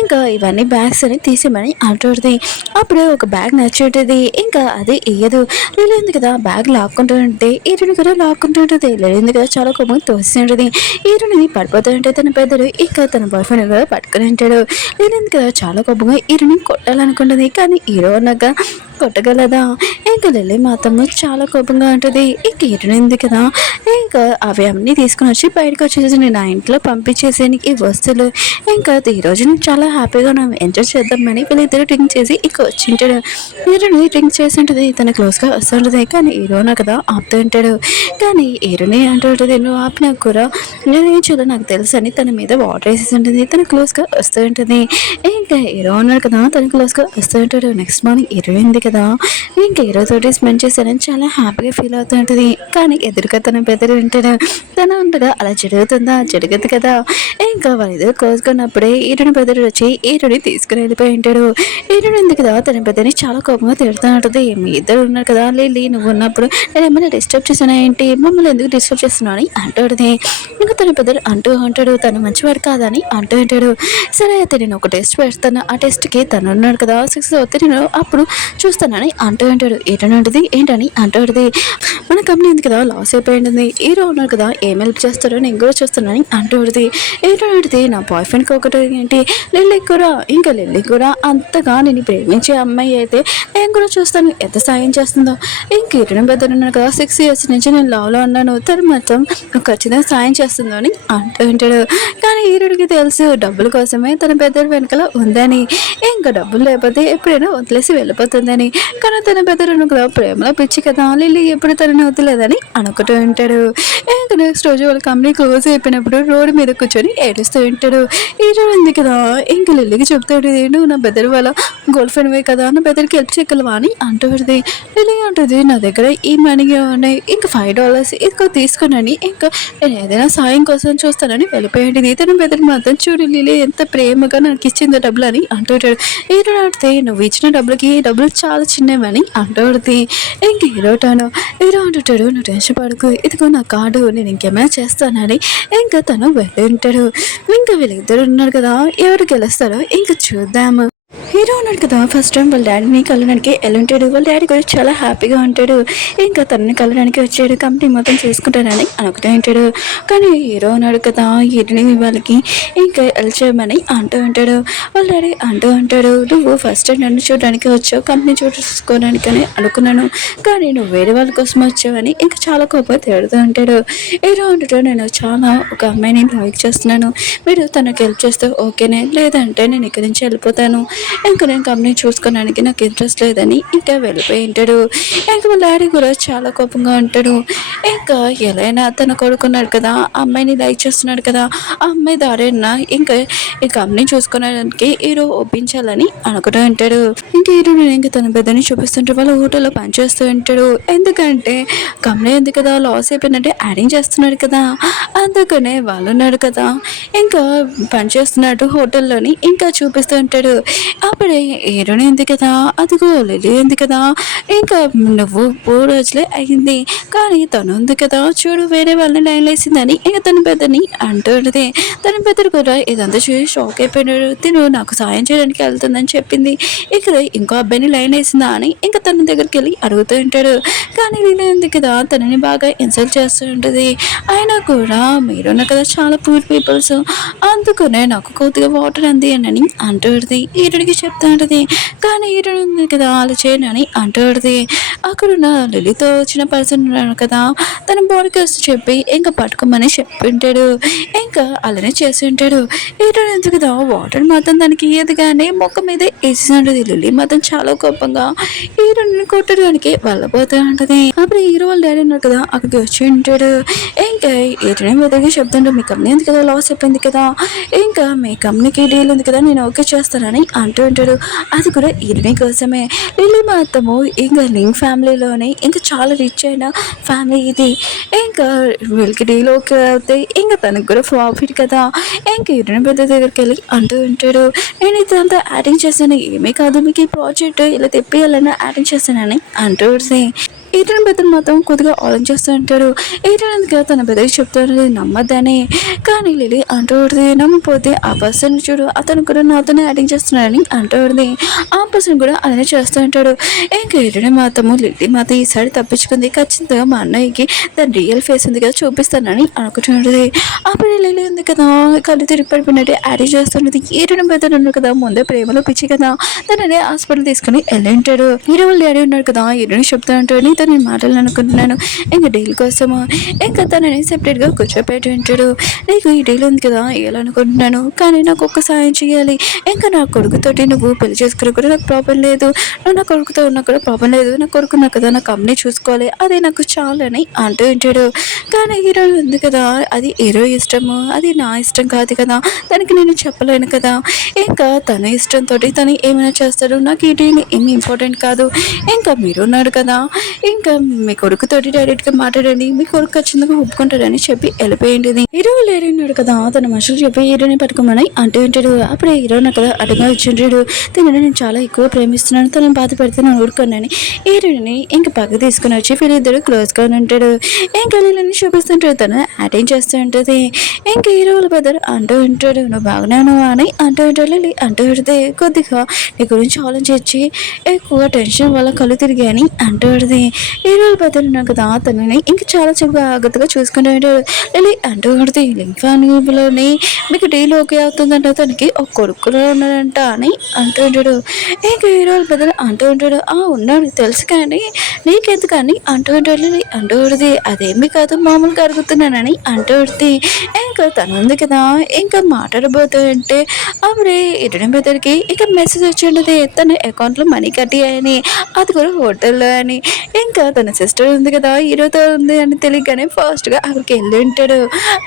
ఇంకా ఇవన్నీ బ్యాగ్స్ అని తీసేమని అంటుంది. అప్పుడు ఒక బ్యాగ్ నచ్చుంటుంది ఇంకా అది ఇయ్యదు. లిలీ కదా బ్యాగ్ లాక్కుంటుంటే హీరోని కూడా లాక్కుంటుంటుంది. లిలీ కదా చాలా కోపంగా తోస్తుంటుంది. హీరోని పడిపోతుంటే తన పెద్దలు ఇంకా తన బాయ్ ఫ్రెండ్ కూడా పట్టుకుని ఉంటాడు. లిలీ కదా చాలా కోపంగా హీరోని కొట్టాలనుకుంటుంది. కానీ హీరో అన్నాక కొట్టగలదా ఇంకా లిల్లీ మాత్రం చాలా కోపంగా ఉంటుంది. ఇంక హీరోయిన్ కదా ఇంకా అవి అన్నీ తీసుకుని వచ్చి బయటకు వచ్చేసి నేను నా ఇంట్లో పంపించేసాను ఈ వస్తువులు ఇంకా ఈరోజు నేను చాలా హ్యాపీగా మనం ఎంజాయ్ చేద్దామని వీళ్ళిద్దరు డ్రింక్ చేసి ఇంకా వచ్చింటాడు. హీరోని డ్రింక్ చేసి ఉంటుంది తన క్లోజ్గా వస్తుంటుంది. కానీ హీరోనా కదా ఆపుతూ ఉంటాడు. కానీ హీరోని అంటుంటుంది నువ్వు ఆపినా కూడా నేనేం చేయాలో నాకు తెలుసు అని తన మీద వాటర్ వేసేసి ఉంటుంది. తన క్లోజ్గా వస్తూ ఉంటుంది. ఇంకా హీరో ఉన్నాడు కదా తన క్లోజ్గా వస్తూ ఉంటాడు. నెక్స్ట్ మార్నింగ్ హీరోయిన్ కదా ఇంకా హీరోతోటి స్పెండ్ చేశానని చాలా హ్యాపీగా ఫీల్ అవుతూ ఉంటుంది. కానీ ఎదురుగా తన పెద్దలు ఉంటాడు. తన ఉండగా అలా జరగదు కదా ఇంకా వాళ్ళిద్దరు కోసుకున్నప్పుడే హీరోని పెద్దలు వచ్చి హీరోని తీసుకుని వెళ్ళిపోయి ఉంటాడు. హీరోని ఉంది కదా తన పెద్దని చాలా కోపంగా తిడుతూ ఉంటుంది. మీ ఇద్దరు ఉన్నారు కదా లిల్లీ నువ్వు ఉన్నప్పుడు నేను ఏమైనా డిస్టర్బ్ చేశానా ఏంటి మమ్మల్ని ఎందుకు డిస్టర్బ్ చేస్తున్నావు అని అంటుంది. ఇంకా తన పెద్దలు అంటూ ఉంటాడు తను మంచివాడు కాదని అంటూ ఉంటాడు. సరే అయితే నేను ఒక టెస్ట్ పెడతాను ఆ టెస్ట్కి తను ఉన్నాడు కదా 6 అవుతే నేను అప్పుడు చూస్తానని అంటూ ఉంటాడు. ఏంటని అంటుంది. మన కంపెనీ ఉంది కదా లాస్ అయిపోయింది హీరో ఉన్నారు కదా ఏం హెల్ప్ చేస్తారో నేను కూడా చూస్తానని అంటుంది. ఏంటంటే నా బాయ్ ఫ్రెండ్కి ఒకటి ఏంటి లిల్లీ కూడా ఇంకా లిల్లీ కూడా అంతగా నేను ప్రేమించే అమ్మాయి అయితే నేను కూడా చూస్తాను ఎంత సాయం చేస్తుందో. ఇంక హీరోయిన్ పెద్దలు ఉన్నారు కదా 6 years నుంచి నేను లాలో ఉన్నాను తను మొత్తం ఖచ్చితంగా సాయం చేస్తుందో అని అంటూ ఉంటాడు. కానీ హీరోడికి తెలుసు డబ్బుల కోసమే తన పెద్దల వెనకాల ఉందని ఇంకా డబ్బులు లేకపోతే ఎప్పుడైనా వదిలేసి వెళ్ళిపోతుందని. కానీ తన పెద్దలు కూడా ప్రేమలో పిచ్చి కదా లిల్లీ ఎప్పుడు తనని వదిలేదని అనుకుంటూ ఉంటాడు. ఇంకా నెక్స్ట్ రోజు వాళ్ళ కంపెనీ క్లోజ్ అయిపోయినప్పుడు రోడ్డు మీద కూర్చొని ఏడుస్తూ ఉంటాడు. హీరో ఉంది కదా ఇంకా లిల్లీకి చెప్తాడు నువ్వు నా బెదర్ వాళ్ళ గర్ల్ ఫ్రెండ్వే కదా నా బెదర్కి హెల్ప్ చేయగలవా అని అంటుంది. లిల్లీ అంటుంది నా దగ్గర ఈ మనీ ఉన్నాయి ఇంకా $5 ఇదిగో తీసుకున్నాను ఇంకా నేను ఏదైనా సాయం కోసం చూస్తానని వెళ్ళిపోయింది. తన బెదర్ మాత్రం చూడు లిల్లీ ఎంత ప్రేమగా నాకు ఇచ్చిందో డబ్బులు అని అంటుంటాడు. హీరో అడితే నువ్వు ఇచ్చిన డబ్బులు చాలా చిన్నవని అంటుంది. ఇంక హీరో అంటుంటాడు నువ్వు టెన్షన్ పడుకు ఇదిగో నా కార్డు నేను ఇంకేమైనా చేస్తానని ఇంకా తను వెళ్ళి ఉంటాడు. ఇంకా వీళ్ళిద్దరు ఉన్నారు కదా ఎవరు గెలుస్తారో ఇంకా చూద్దాము. హీరో ఉన్నాడు కదా, ఫస్ట్ టైం వాళ్ళ డాడీని కలవడానికి వెళ్ళుంటాడు. వాళ్ళ డాడీ కూడా చాలా హ్యాపీగా ఉంటాడు. ఇంకా తనని కలవడానికి వచ్చాడు, కంపెనీ మొత్తం చూసుకుంటానని అనుకుంటూ ఉంటాడు. కానీ హీరో ఉన్నాడు కదా, హీరోని వాళ్ళకి ఇంకా హెల్ప్ చేయమని అంటూ ఉంటాడు. వాళ్ళ డాడీ అంటూ ఉంటాడు, నువ్వు ఫస్ట్ నన్ను చూడడానికి వచ్చావు, కంపెనీ చూసుకోవడానికని అనుకున్నాను, కానీ నువ్వు వేరే వాళ్ళ కోసం వచ్చావని ఇంకా చాలా కోపం తిడుతూ ఉంటాడు. హీరో అంటాడు, నేను చాలా ఒక అమ్మాయిని లైక్ చేస్తున్నాను, మీరు తనకు హెల్ప్ చేస్తే ఓకేనే, లేదంటే నేను ఇక్కడి నుంచి వెళ్ళిపోతాను, ఇంకా నేను కంపెనీ చూసుకోవడానికి నాకు ఇంట్రెస్ట్ లేదని ఇంకా వెళ్ళిపోయి ఉంటాడు. ఇంకా వాళ్ళ డాడీ కూడా చాలా కోపంగా ఉంటాడు. ఇంకా ఎలా తన కొడుకున్నాడు కదా, ఆ అమ్మాయిని లైక్ చేస్తున్నాడు కదా, ఆ అమ్మాయి దారేనా ఇంకా ఈ కంపెనీ చూసుకోవడానికి హీరో ఒప్పించాలని అనుకుంటూ ఉంటాడు. ఇంకా హీరో ఇంకా తన పెద్దని చూపిస్తుంటాడు, వాళ్ళ హోటల్లో పనిచేస్తూ ఉంటాడు. ఎందుకంటే కంపెనీ ఉంది కదా, లాస్ అయిపోయినట్టే యాడింగ్ చేస్తున్నాడు కదా, అందుకనే వాళ్ళు ఉన్నాడు కదా, ఇంకా పనిచేస్తున్నాడు హోటల్లోని ఇంకా చూపిస్తూ ఉంటాడు. అప్పుడే హీరోయిన్ ఉంది కదా, అదిగో లిల్లీ ఉంది కదా, ఇంకా నువ్వు 4 రోజులే అయింది, కానీ తను ఉంది కదా చూడు, వేరే వాళ్ళని లైన్ వేసిందని ఇంకా తన పెద్దని అంటుంది. తన పెద్దడు కూడా ఇదంతా చూసి షాక్ అయిపోయినాడు. తిను నాకు సాయం చేయడానికి వెళ్తుందని చెప్పింది, ఇక్కడ ఇంకో అబ్బాయిని లైన్ వేసిందా అని ఇంకా తన దగ్గరికి వెళ్ళి అడుగుతూ ఉంటాడు. కానీ లిల్లీ ఉంది కదా, తనని బాగా ఇన్సల్ట్ చేస్తూ ఉంటుంది. అయినా కూడా మీరున్న కదా చాలా పూర్ పీపుల్స్, అందుకనే నాకు కొద్దిగా వాటర్ అంది అని అంటుంది. ఈరుడికి చెప్తా ఉంటుంది. కానీ ఈరుడు ఉంది కదా, అలా చేయనని అంటుంది. అక్కడున్న లిలీతో వచ్చిన పర్సన్ ఉన్నాడు కదా, తన బాడీకి వస్తూ చెప్పి ఇంకా పట్టుకోమని చెప్పింటాడు. ఇంకా అలానే చేసి ఉంటాడు. ఈరుడు ఎందుకు కదా వాటర్ మాత్రం దానికి ఇయ్యదు, కానీ మొక్క మీద వేసి ఉంటుంది. లిల్లీ మాత్రం చాలా కోపంగా హీరోని కొట్టడానికి వెళ్ళబోతూ ఉంటుంది. అప్పుడు హీరో వాళ్ళ డాడీ ఉన్నారు కదా, అక్కడికి వచ్చి ఉంటాడు. ఇంకా హీరోని మీదకి చెప్తుంటే, మీ కంపెనీ ఉంది కదా లాస్ అయిపోయింది కదా, ఇంకా మీ కంపెనీకి డీల్ ఉంది కదా, నేను ఓకే చేస్తానని అంటూ ఉంటాడు. అది కూడా హీరోని కోసమే. లిల్లీ మాత్రము ఇంకా లింక్ ఫ్యామిలీలోనే ఇంకా చాలా రిచ్ అయిన ఫ్యామిలీ ఇది. ఇంకా వీళ్ళకి డీల్ ఓకే అవుతే ఇంకా తనకు కూడా ప్రాఫిట్ కదా. ఇంకా హీరోని పెద్ద దగ్గరికి వెళ్ళి అంటూ ఉంటాడు, నేను ఇదంతా యాడింగ్ చేశాను, ఏమీ కాదు, మీకు ఈ ప్రాజెక్ట్ ఇలా తెప్పియాలని యాడింగ్ చేశానని అంటూ ఈటన్ పెద్దలు మాత్రం కొద్దిగా ఆలోచిస్తూ ఉంటాడు. ఈటన్ ఎందుకు తన పెద్దకి చెప్తాడు నమ్మద్దని, కానీ లిల్లీ అంటూ నమ్మపోతే ఆ పర్సన్ చూడు, అతను కూడా నాతోనే యాడింగ్ చేస్తున్నాడని అంటూ ఆ పర్సన్ కూడా అలానే చేస్తూ ఉంటాడు. ఇంకా ఈటనే మాత్రము లిల్లీ మాత్రం ఈసారి తప్పించుకుంది, ఖచ్చితంగా మా అన్నయ్యకి దాని రియల్ ఫేస్ ఉంది కదా చూపిస్తానని అనుకుంటుంటుంది. అప్పుడు లిల్లీ ఉంది కదా, కళ్ళు తిరిగి పడిపోయినట్టు యాడింగ్ చేస్తుంటుంది. ఈటనే పెద్దలు ఉన్నారు కదా, ముందే ప్రేమలో పిచ్చి కదా, తననే హాస్పిటల్ తీసుకుని వెళ్ళి ఉంటాడు. హీరో వాళ్ళు డాడీ ఉన్నారు కదా, హీరోని చెప్తూ ఉంటాడు, నీతో నేను మాట్లాడాలనుకుంటున్నాను ఇంకా డీల్ కోసము, ఇంకా తనని సెపరేట్గా కూర్చోపెట్టి ఉంటాడు. నీకు ఈ డీల్ ఉంది కదా వేయాలనుకుంటున్నాను, కానీ నాకు ఒక్క సాయం చేయాలి, ఇంకా నా కొడుకుతోటి నువ్వు పెళ్లి చేసుకుని కూడా నాకు ప్రాబ్లం లేదు, నువ్వు నా కొడుకుతో ఉన్నా కూడా ప్రాబ్లం లేదు, నా కొడుకున్నా కదా నా కంపెనీ చూసుకోవాలి, అదే నాకు చాలని అంటూ ఉంటాడు. కానీ హీరో ఉంది కదా, అది హీరో ఇష్టము, అది నా ఇష్టం కాదు కదా, దానికి నేను చెప్పలేను కదా, ఇంకా తన ఇష్టంతో తను ఏమైనా చేస్తాడు, నాకు ఈ డీల్ ఏమి ఇంపార్టెంట్ కాదు, ఇంకా మీరు ఉన్నారు కదా, ఇంకా మీ కొడుకుతోటి డైరెక్ట్గా మాట్లాడండి, మీ కొడుకు ఖచ్చితంగా ఒప్పుకుంటాడని చెప్పి వెళ్ళిపోయింది. హీరో లేడున్నాడు కదా, తన మనుషులు చెప్పి హీరోని పట్టుకోమని అంటూ ఉంటాడు. అప్పుడే హీరో నాకు కదా అడుగా వచ్చింటాడు, తినని నేను చాలా ఎక్కువ ప్రేమిస్తున్నాను, తనని బాధ పెడితే నేను ఊరుకున్నాను. హీరోని ఇంకా పక్క తీసుకుని వచ్చి వీళ్ళిద్దరు క్లోజ్గా ఉంటాడు. ఇంకా లీలని చూపిస్తుంటాడు, తను అటెండ్ చేస్తూ ఉంటుంది. ఇంకా హీరో వాళ్ళ బెదర్ అంటూ ఉంటాడు, నువ్వు బాగున్నాను అని అంటూ ఉంటాడు. లిల్లీ అంటూ ఉంటుంది, కొద్దిగా నీ గురించి ఆలోచించి ఎక్కువ టెన్షన్ వల్ల కళ్ళు తిరిగాయని అంటూ ఉంటుంది. హీరో బదులు నాకు కదా తనని ఇంకా చాలా జాగ్రత్తగా చూసుకుంటూ ఉంటాడు. లిల్లీ అంటూ ఉంటుంది, లింక్ ఫ్యామిలీలోని మీకు డీల్ ఓకే అవుతుందంట, తనకి ఒక కొడుకులో ఉన్నాడంట అని అంటూ ఉంటాడు. ఇంకా హీరో బదులు అంటూ ఉంటాడు, ఉన్నాడు తెలుసు కానీ నీకెందుకు అని అంటూ ఉంటాడు. లిల్లీ అంటూ ఉంటుంది, అదేమి కాదు మామూలుగా అడుగుతున్నానని అంటూ ఉంటుంది. ఇంకా తను ఉంది కదా, ఇంకా మాట్లాడబోతూ ఉంటే అప్పుడే ఇటు బెదర్కి ఇంకా మెసేజ్ వచ్చి ఉంటుంది, తన అకౌంట్లో మనీ కట్టియాయని, అది కూడా హోటల్లో అని. ఇంకా తన సిస్టర్ ఉంది కదా, హీరోతో ఉంది అని తెలియగానే ఫాస్ట్గా అక్కడికి వెళ్ళి ఉంటాడు.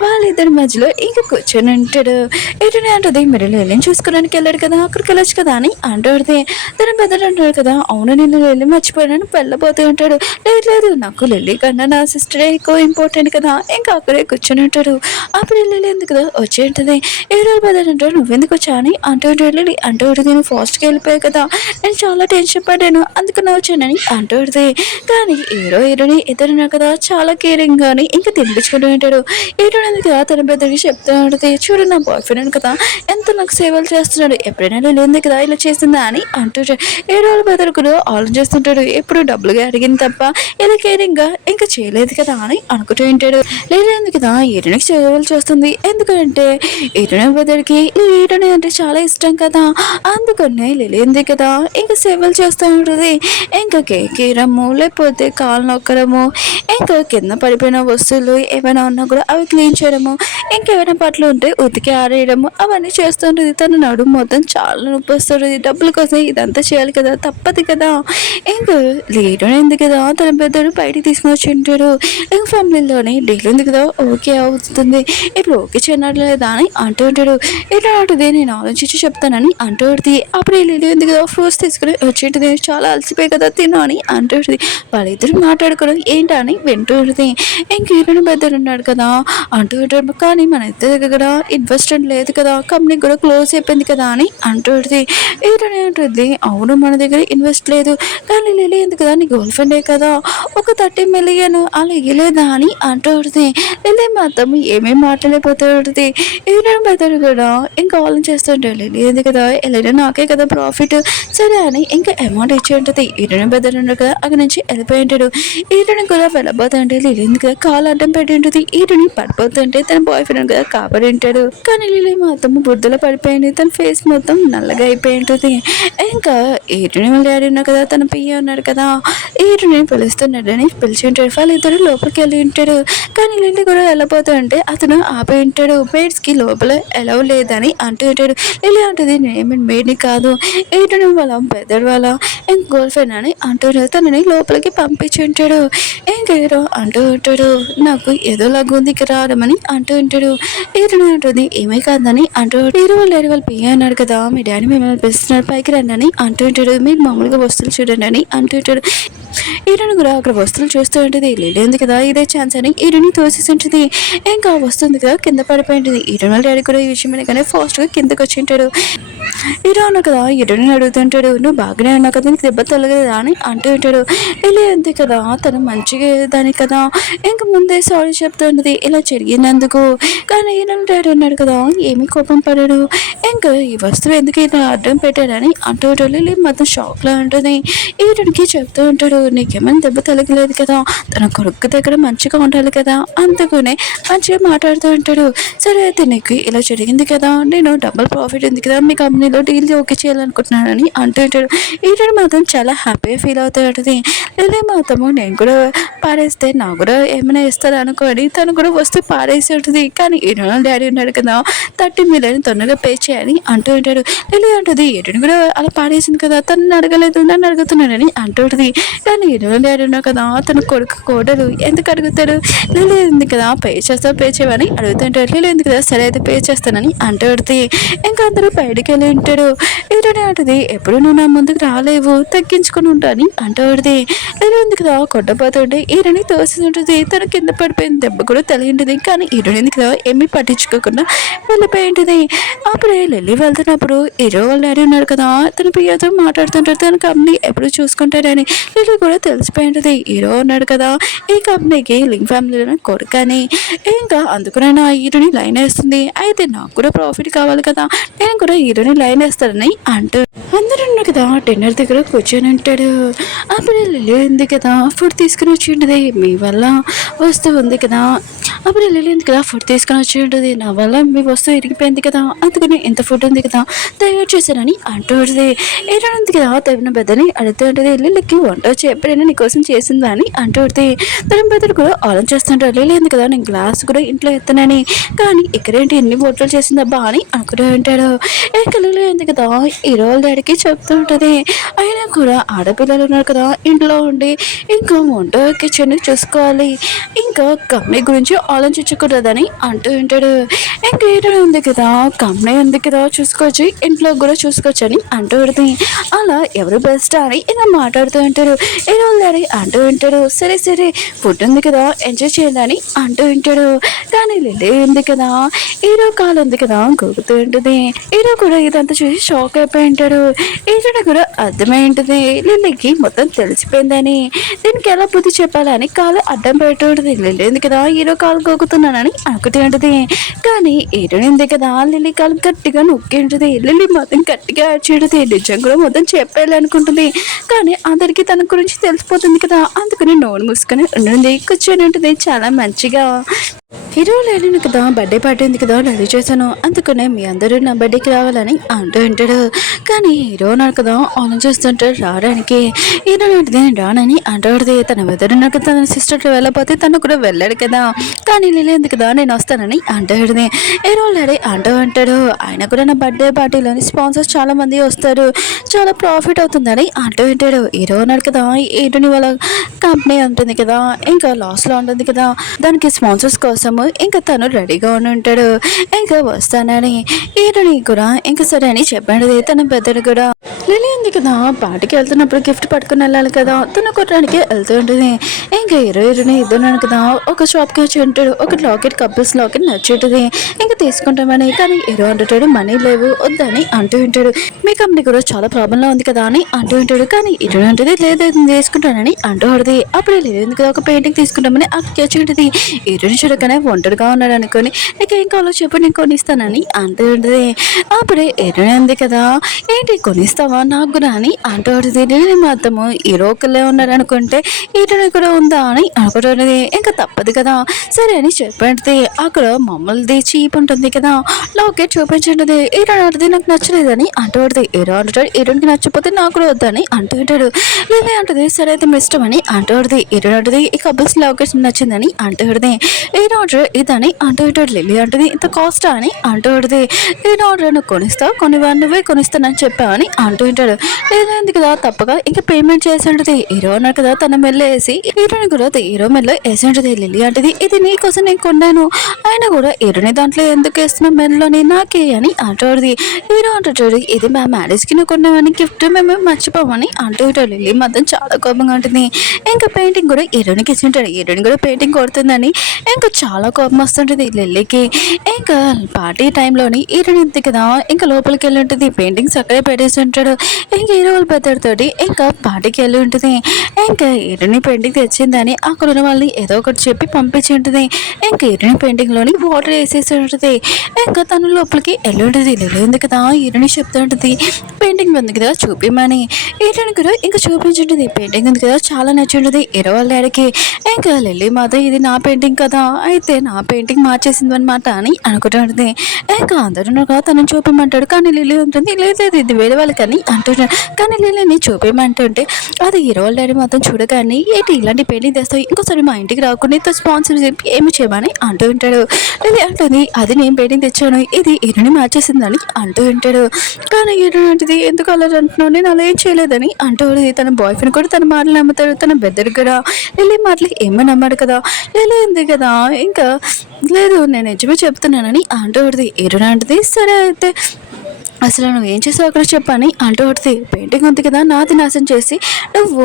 వాళ్ళిద్దరి మధ్యలో ఇంకా కూర్చొని ఉంటాడు. ఇటునే అంటుంది, మీరు వెళ్ళి చూసుకోవడానికి వెళ్ళాడు కదా, అక్కడికి వెళ్ళొచ్చు కదా అని అంటుంది. తన పెద్దలు అంటాడు కదా, అవును నేను వెళ్ళి మర్చిపోయాను వెళ్ళబోతూ ఉంటాడు. లేదు లేదు, నాకు లిల్లీ కన్నా నా సిస్టరే ఎక్కువ ఇంపార్టెంట్ కదా, ఇంకా అక్కడే కూర్చొని ఉంటాడు. అప్పుడు లిల్లీ ఎందుకు కదా వచ్చి ఉంటుంది. హీరో పెద్దలు అంటాడు, నువ్వెందుకు వచ్చా అని అంటూ ఉంటాడు. లిల్లీ అంటూ ఉంటుంది, నేను ఫాస్ట్గా వెళ్ళిపోయావు కదా, నేను చాలా టెన్షన్ పడ్డాను అందుకని వచ్చానని అంటూ ఉంటుంది. కానీ హీరోని ఇద్దరున్నారు కదా చాలా కేరింగ్ గాని ఇంకా తినిపించుకుంటూ ఉంటాడు. హీరోయిన్ కదా తన పెద్దకి చెప్తూ ఉంటుంది, చూడు నా బాయ్ ఫ్రెండ్ కదా ఎంత నాకు సేవలు చేస్తున్నాడు, ఎప్పుడైనా లేనింది కదా ఇలా చేసిందా అని అంటుంటాడు. హీరోల బెదరు కూడా ఆలోచిస్తుంటాడు, ఎప్పుడు డబ్బులుగా అడిగింది తప్ప ఇలా కేరింగ్ గా ఇంకా చేయలేదు కదా అని అనుకుంటూ ఉంటాడు. లేదు కదా హీరోనికి సేవలు చేస్తుంది, ఎందుకంటే హీరోయిన్ బెదరికి హీరోని అంటే చాలా ఇష్టం కదా, అందుకనే లేనింది కదా ఇంకా సేవలు చేస్తూ ఉంటుంది. ఇంకా కేకీయడము లేకపోతే కాలు నొక్కడము, ఇంకా కింద పడిపోయిన వస్తువులు ఏమైనా ఉన్నా కూడా అవి క్లీన్ చేయడము, ఇంకేమైనా బట్టలు ఉంటే ఉతికి ఆరేయడము అవన్నీ చేస్తుంటుంది. తన నడుము మొత్తం చాలా నొప్పి వస్తుంది, డబ్బుల కోసం ఇదంతా చేయాలి కదా, తప్పదు కదా. ఇంకా లేడని ఉంది కదా తన పెద్దడు బయటికి తీసుకుని వచ్చి ఉంటాడు. ఇంకా ఫ్యామిలీలోని డీల్ ఉంది కదా ఓకే అవుతుంది, ఇప్పుడు ఓకే చేయనట్లు లేదా అని అంటూ ఉంటాడు. ఇలా ఉంటుంది నేను ఆలోచించి చెప్తానని అంటూ ఉంటుంది. అప్పుడు లిలీ ఉంది కదా ఫ్రూట్స్ తీసుకుని వచ్చేటిది, చాలా అలసిపోయి కదా తిను అని అంటూ ఉంటుంది. వాళ్ళిద్దరు మాట్లాడుకోవడం ఏంటా అని వింటూ ఉంటుంది. ఇంకేమైనా పెద్దలు ఉన్నాడు కదా అంటూ ఉంటాడు, కానీ మన ఇద్దరి దగ్గర ఇన్వెస్ట్మెంట్ లేదు కదా, కంపెనీ కూడా క్లోజ్ అయిపోయింది కదా అని అంటూ ఉంటుంది. ఏంటనే ఉంటుంది, అవును మన దగ్గర ఇన్వెస్ట్ లేదు, కానీ లిలీ ఎందుకు కదా నీ గర్ల్ ఫ్రెండే కదా, ఒక 30 మిలియన్ అలా ఇవ్వలేదా అని అంటూ ఉంటుంది. లిలీ మాత్రం ఏమేమి మాట్లాడిపోతూ ఉంటుంది. ఏంటనే పెద్దలు కూడా ఇంకా ఆలోచిస్తుంటే లిలీ ఎందుకు కదా వెళ్ళినా నాకే కదా ప్రాఫిట్, సరే అని ఇంకా అమౌంట్ ఇచ్చి ఉంటుంది. ఈడని పెద్దలు ఉండరు కదా అక్కడి నుంచి వెళ్ళిపోయి ఉంటాడు. ఈడని కూడా వెళ్ళబోతుంటే లిలీ కదా కాలు అడ్డం పెట్టి ఉంటుంది. ఈడని పడిపోతుంటే తన బాయ్ ఫ్రెండ్ కదా కాపాడి ఉంటాడు. కానీ లిలీ మొత్తం బుద్ధలో పడిపోయింది, తన ఫేస్ మొత్తం నల్లగా అయిపోయి ఉంటుంది. ఇంకా ఈడని డాడీ ఉన్నా కదా తన పియ్య ఉన్నాడు కదా, ఈడని పిలుస్తున్నాడని పిలిచి ఉంటాడు. వాళ్ళిద్దరు లోపలికి వెళ్ళి ఉంటాడు. కానీ లిలీ కూడా వెళ్ళబోతుంటే అతను ఆపి ఉంటాడు, బెడ్స్ కి లోపల ఎలా లేదని అంటూ ఉంటాడు. లిలీ అంటుంది నేనేమి మేడ్ని కాదు, ఈడని వాళ్ళ పెద్దడు వాళ్ళ ఇంక గర్ల్ ఫ్రెండ్ అని అంటాడు. తనని లోపలికి పంపించి ఉంటాడు. ఇంకేరో అంటూ ఉంటాడు, నాకు ఏదోలాగా ఉంది ఇక్కడ రావడమని అంటూ ఉంటాడు. ఈడని అంటుంది ఏమీ కాదని అంటూ, మీరు వాళ్ళ డాడీ వాళ్ళు పియ్య అన్నాడు కదా, మీ డాడీ మిమ్మల్ని పిలుస్తున్నారు పైకి రండి అని అంటూ ఉంటాడు. మీరు మామూలుగా వస్తువులు చూడండి అని అంటూ ఉంటాడు. ఈడని కూడా అక్కడ వస్తువులు చూస్తూ ఉంటుంది. లేదు కదా ఇదే ఛాన్స్ అని ఈడని తోసేసి ఉంటుంది. ఇంకా వస్తుంది కదా కింద పడిపోయి ఉంటుంది. ఈడని వాళ్ళ డాడీ కూడా ఈ విషయం కానీ ఫాస్ట్గా కిందకి వచ్చి ఉంటాడు. హీరో అన్నా కదా హీరోని అడుగుతుంటాడు, నువ్వు బాగానే ఉన్నావు కదా నీకు దెబ్బ తొలగదా అని అంటూ ఉంటాడు. ఇలా అంతే కదా తను మంచిగా దాని కదా ఇంక ముందే సారీ చెప్తున్నది ఇలా జరిగినందుకు. కానీ హీరో డాడీ ఉన్నాడు కదా ఏమీ కోపం పడాడు. ఇంకా ఈ వస్తువు ఎందుకు ఇలా అడ్డం పెట్టాడని అంటూ ఉంటాడు. ఇలా మొత్తం షాక్లో ఉంటుంది. హీరోనికి చెప్తూ ఉంటాడు, నీకేమైనా దెబ్బ తొలగలేదు కదా, తన కొడుకు దగ్గర మంచిగా ఉండాలి కదా, అందుకునే మంచిగా మాట్లాడుతూ ఉంటాడు. సరే అయితే నీకు ఇలా జరిగింది కదా, నేను డబుల్ ప్రాఫిట్ ఉంది కదా మీ కంపెనీలో డీల్ ఓకే చేయాలనుకుంటున్నానని అంటూ ఉంటాడు. ఈరోజు మాత్రం చాలా హ్యాపీగా ఫీల్ అవుతూ ఉంటుంది. లేదా మాత్రము నేను కూడా పాడేస్తే నాకు కూడా ఏమైనా ఇస్తారు అనుకోని తను కూడా వస్తే పాడేసి ఉంటుంది. కానీ ఈరోజు డాడీ ఉన్నాడు కదా 30 మిలియన్ తొందరగా పే చేయాలి అంటూ ఉంటాడు. లేదా అంటుంది ఈరోజు కూడా అలా పాడేసింది కదా, తను అడగలేదు నన్ను అడుగుతున్నాడని అంటూ ఉంటుంది. కానీ ఈరోజు డాడీ ఉన్నాడు కదా తన కొడుకు కోడలు ఎందుకు అడుగుతాడు, లేదా ఉంది కదా పే చేస్తావు పే చేయమని అడుగుతుంటాడు. లేదా ఎందుకు కదా సరే అయితే పే చేస్తానని అంటూ ఉంటుంది. ఇంకా అందరూ బయటికి వెళ్ళి ఉంటాడు. ఈరోజు అంటది ఎప్పుడు నువ్వు నా ముందుకు రాలేవు తగ్గించుకుని ఉంటాని అంటూ ఉంటుంది. లేదా ఎందుకు కదా కొట్టబోతుంటే ఈరోని తోసి ఉంటుంది. తను కింద పడిపోయిన దెబ్బ కూడా తెలియంటుంది. కానీ ఈరోజు ఎందుకు కదా ఏమీ పట్టించుకోకుండా వెళ్ళిపోయి ఉంటుంది. అప్పుడే లిల్లీ వెళ్తున్నప్పుడు హీరో వాళ్ళ డాడీ ఉన్నాడు కదా తన పిల్లతో మాట్లాడుతుంటాడు, తన కంపెనీ ఎప్పుడు చూసుకుంటాడని. లిల్లీ కూడా తెలిసిపోయి ఉంటుంది హీరో ఉన్నాడు కదా ఈ కంపెనీకి లింక్ ఫ్యామిలీలో కొడుకు అని. ఇంకా అందుకునైనా హీరోని లైన్ వేస్తుంది. అయితే నాకు కూడా ప్రాఫిట్ కావాలి కదా, నేను కూడా హీరోని లైన్ వేస్తానని అంటూ అందరూ ఉన్నారు కదా డిన్నర్ దగ్గర కూర్చొని ఉంటాడు. అప్పుడు లిల్లీ ఉంది కదా ఫుడ్ తీసుకుని వచ్చి ఉంటుంది, మీ వల్ల వస్తువు ఉంది కదా, అప్పుడు లిల్లీ ఉంది కదా ఫుడ్ తీసుకుని వచ్చి ఉంటుంది, నా వల్ల మీ వస్తువు ఇరిగిపోయింది కదా, అందుకని ఇంత ఫుడ్ ఉంది కదా తయారు చేశానని అంటూ ఉంటుంది. ఏదో ఉంది కదా తగిన పెద్దని అడుగుతూ ఉంటుంది, లిల్లీకి వంట వచ్చి ఎప్పుడైనా నీకోసం చేసిందా అని అంటూ ఉంటుంది. తన పెద్దలు కూడా ఆలోచిస్తుంటారు, లిల్లీ ఉంది కదా నేను గ్లాస్ కూడా ఇంట్లో ఎత్తానని, కానీ ఇక్కడేంటి ఎన్ని బొట్టలు చేసిందబ్బా అని అనుకుంటూ ఉంటాడు. ఇంకా లిల్లీ ఉంది కదా హీరో డాడీకి చెప్తూ ఉంటుంది, అయినా కూడా ఆడపిల్లలు ఉన్నారు కదా ఇంట్లో ఉండి ఇంకా వంట కిచెన్ చూసుకోవాలి, ఇంకా కంపెనీ గురించి ఆలోచించకూడదని అంటూ ఉంటాడు. ఇంకా ఏంటో ఉంది కదా కంపెనీ ఉంది కదా చూసుకోవచ్చు ఇంట్లో కూడా చూసుకోవచ్చు అని అంటూ ఉంటుంది. అలా ఎవరు బెస్ట్ అని ఇలా మాట్లాడుతూ ఉంటారు. హీరో డాడీ అంటూ ఉంటాడు, సరే సరే ఫుడ్ ఉంది కదా ఎంజాయ్ చేయాలని అంటూ ఉంటాడు. కానీ లిల్లీ ఉంది కదా హీరో కాలు ఉంది కదా గొగుతూ ఉంటుంది. హీరో కూడా ఇదంతా చూసి షాక్ అయిపోయి ఉంటాడు. ఉంటాడు. ఈటను కూడా అర్థమై ఉంటుంది లిల్లీకి మొత్తం తెలిసిపోయిందని. దీనికి ఎలా బుద్ధి చెప్పాలని కాలు అడ్డం పెట్టి ఉంటుంది. లిల్లీ ఉంది కదా హీరో కాలు గోకుతున్నానని అనుకుంటూ ఉంటుంది. కానీ హీరోని ఉంది కదా లిల్లీ కాలు గట్టిగా నొక్కి ఉంటుంది. లిల్లీ మొత్తం గట్టిగా అరిచేటుంది. నిజం కూడా మొత్తం చెప్పేయాలి అనుకుంటుంది. కానీ అందరికీ తన గురించి తెలిసిపోతుంది కదా, అందుకని నోరు మూసుకొని ఉంటుంది, కూర్చొని ఉంటుంది చాలా మంచిగా. హీరో లేని కదా బర్త్డే పార్టీ ఉంది కదా రెడీ చేశాను, అందుకనే మీ అందరూ నా బర్త్డేకి రావాలని అంటూ ఉంటాడు. కానీ హీరో ఉన్నాడు కదా ఆలోచిస్తుంటాడు రావడానికి. హీరో నాటిది నేను రానని అంటాడుది. తన వెదరున్నాడు కదా తన సిస్టర్తో వెళ్ళకపోతే తను కూడా వెళ్ళాడు కదా. కానీ లేదు కదా నేను వస్తానని అంటాడుది. హీరో లేడీ అంటూ అంటాడు ఆయన కూడా నా బర్త్డే పార్టీలోని స్పాన్సర్స్ చాలా మంది వస్తారు, చాలా ప్రాఫిట్ అవుతుందని అంటూ ఉంటాడు. హీరో ఉన్నాడు కదా హీరోని వాళ్ళ కంపెనీ ఉంటుంది కదా ఇంకా లాస్లో ఉంటుంది కదా, దానికి స్పాన్సర్స్ కోసము ఇంకా తను రెడీగా ఉండి ఉంటాడు. ఇంకా వస్తానని హీరోని కూడా ఇంకా సరే అని చెప్పాడు తన పెద్దడు కూడా. లిల్లీ ఉంది కదా పార్టీకి వెళ్తున్నప్పుడు గిఫ్ట్ పట్టుకుని వెళ్ళాలి కదా, తను కొట్టడానికి వెళ్తూ ఉంటుంది. ఇంకా హీరోని ఇద్దరు కదా ఒక షాప్కి వచ్చి ఉంటాడు. ఒక లాకెట్ కపుల్స్ లాకెట్ నచ్చుంటుంది. ఇంకా తీసుకుంటామని కానీ హీరో అంటుంటాడు మనీ లేవు వద్దని అంటూ ఉంటాడు. మీ కంపెనీ కూడా చాలా ప్రాబ్లంలో ఉంది కదా అని అంటూ ఉంటాడు. కానీ హీరో అంటుంది లేదు తీసుకుంటానని అంటూ ఆడుతుంది. అప్పుడు లేదు కదా ఒక పెయింటింగ్ తీసుకుంటామని అక్కడికి వచ్చి ఉంటుంది. హీరోని చూడగానే ఒంటరిగా ఉన్నాడు అనుకొని నీకేం కావాలో చెప్పు నేను కొనిస్తానని అంటూ ఉంటుంది. అప్పుడే హీరోని ఉంది కదా ఏంటి కొనిస్తావా నాకు కూడా అని అంటూ ఉంటుంది. నేను మాత్రము హీరో ఒకళ్ళే ఉన్నాడు అనుకుంటే హీరోని కూడా ఉందా అని అనుకుంటుంది. ఇంకా తప్పదు కదా సరే అని చెప్పండి. అక్కడ మమ్మల్ది చీప్ ఉంటుంది కదా లాకెట్ చూపించండి. హీరో అంటుంది నాకు నచ్చలేదని అంటూ ఉంటుంది. హీరో అంటాడు హీరోనికి నచ్చకపోతే నాకు కూడా వద్దని అంటూ ఉంటాడు. లేదా అంటుంది సరే అయితే మీ ఇష్టం అని అంటూ ఉంటుంది. హీరో అంటుంది ఈ కబుల్స్ లాకెట్ నచ్చిందని అంటూ ఉంటుంది. హీరో ఆర్డర్ ఇదని అంటూ ఉంటాడు. లిల్లీ అంటుంది ఇంత కాస్ట్ అని అంటూ ఉంటుంది. హీరో ఆర్డర్ నువ్వు కొనిస్తావు నువ్వే కొనిస్తానని చెప్పావని అంటూ ఉంటాడు. లేదంది కదా తప్పగా ఇంకా పేమెంట్ చేసి ఉంటుంది. హీరో అన్నాడు కదా తన మెల్ల వేసి హీరోని కూడా హీరో మెల్ల వేసి ఉంటుంది. లిల్లీ అంటది ఇది నీకోసం నేను కొన్నాను ఆయన కూడా హీరోని దాంట్లో ఎందుకు వేస్తున్నా మెల్లోని నాకే అని అంటాడు. హీరో అంటాడు ఇది మా మ్యారేజ్కి నువ్వు కొన్నామని గిఫ్ట్ మేము మర్చిపోమని అంటూ ఉంటాడు. లిల్లీ మాత్రం చాలా కోపంగా ఉంటుంది. ఇంకా పెయింటింగ్ కూడా హీరోనికి ఇచ్చి ఉంటాడు. హీరోని కూడా పెయింటింగ్ కొడుతుందని ఇంకా చాలా కోపం వస్తుంటుంది లిల్లీకి. ఇంకా పార్టీ టైంలోని హీరోని ఉంది కదా ఇంకా లోపలికి వెళ్ళి ఉంటుంది. పెయింటింగ్స్ అక్కడే పెట్టేసి ఉంటాడు. ఇంకా హీరో వాళ్ళ పెద్దడితోటి ఇంకా పార్టీకి వెళ్ళి ఉంటుంది. ఇంకా హీరోని పెయింటింగ్ తెచ్చిందని అక్కడ ఉన్న వాళ్ళని ఏదో ఒకటి చెప్పి పంపించి ఉంటుంది. ఇంకా హీరోని పెయింటింగ్లోని వాటర్ వేసేసి ఉంటుంది. ఇంకా తను లోపలికి వెళ్ళి ఉంటుంది. లిల్లీ ఉంది కదా హీరోని చెప్తూ ఉంటుంది పెయింటింగ్ ఉంది కదా చూపిమని. హీరోని కూడా ఇంకా చూపించుంటుంది. పెయింటింగ్ ఉంది కదా చాలా నచ్చి ఉంటుంది హీరో వాళ్ళ డాడీకి. ఇంకా లిల్లీ మాత్రం ఇది నా పెయింటింగ్ కదా అయితే నా పెయింటింగ్ మార్చేసింది అనమాట అని అనుకుంటుంది. ఇంకా అందరూ తనని చూపించమంటాడు. కానీ లిల్లీ ఉంటుంది లేదు ఇది వేరే వాళ్ళకని అంటున్నాడు. కానీ లిల్లీని చూపించమంటుంటే అది హీరో వాళ్ళ డాడీ మాత్రం చూడగానే ఏంటి ఇలాంటి పెయింటింగ్ తెస్తావు ఇంకోసారి మా ఇంటికి రాకుండా ఇంత స్పాన్సర్ చెప్పి ఏమి చేయమని అంటూ ఉంటాడు. లిల్లీ అంటుంది అది నేను పెయింటింగ్ తెచ్చాను ఇది హీరోని మార్చేసిందని అంటూ ఉంటాడు. కానీ హీరో అంటుంది ఎందుకు అలా అంటున్నావు నేను అలా ఏం చేయలేదని అంటూ తన బాయ్ ఫ్రెండ్ కూడా తన మాటలు నమ్ముతాడు. తన బెద్దరు కూడా లిల్లీ మాటలు ఏమో నమ్మాడు కదా. లిల్లీ ఉంది కదా ఇంకా లేదు నేను నిజమే చెప్తున్నానని అంటూ ఉంటుంది. హీరో అంటుంది సరే అయితే అసలు నువ్వు ఏం చేసావు అక్కడ చెప్పని అంటూ ఉంటుంది. పెయింటింగ్ ఉంది కదా నాది నాశనం చేసి నువ్వు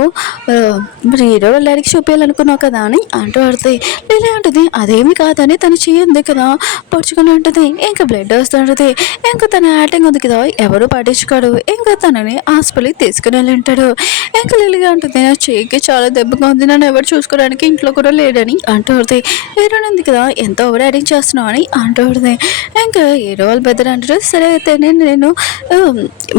మరి హీరో వాళ్ళకి చూపించాలనుకున్నావు కదా అని అంటూ పడుతుంది. లిల్లీ ఉంటుంది అదేమి కాదని తను చేయంది కదా పొడుచుకుని ఉంటుంది. ఇంకా బ్లడ్ వస్తుంటుంది. ఇంకా తన యాక్టింగ్ ఉంది కదా ఎవరు పట్టించుకోడు. ఇంకా తనని హాస్పిటల్కి తీసుకుని వెళ్ళి ఉంటాడు. ఇంకా లిల్లీ ఉంటుంది నా చేయికి చాలా దెబ్బగా ఉంది నన్ను ఎవరు చూసుకోవడానికి ఇంట్లో కూడా లేడని అంటూ పడుతుంది. హీరో ఉంది కదా ఎంత ఓవర్ యాక్టింగ్ చేస్తున్నావు అని అంటూ పడుతుంది. ఇంకా హీరో వాళ్ళు పెద్దలు అంటారు సరే అయితే నేను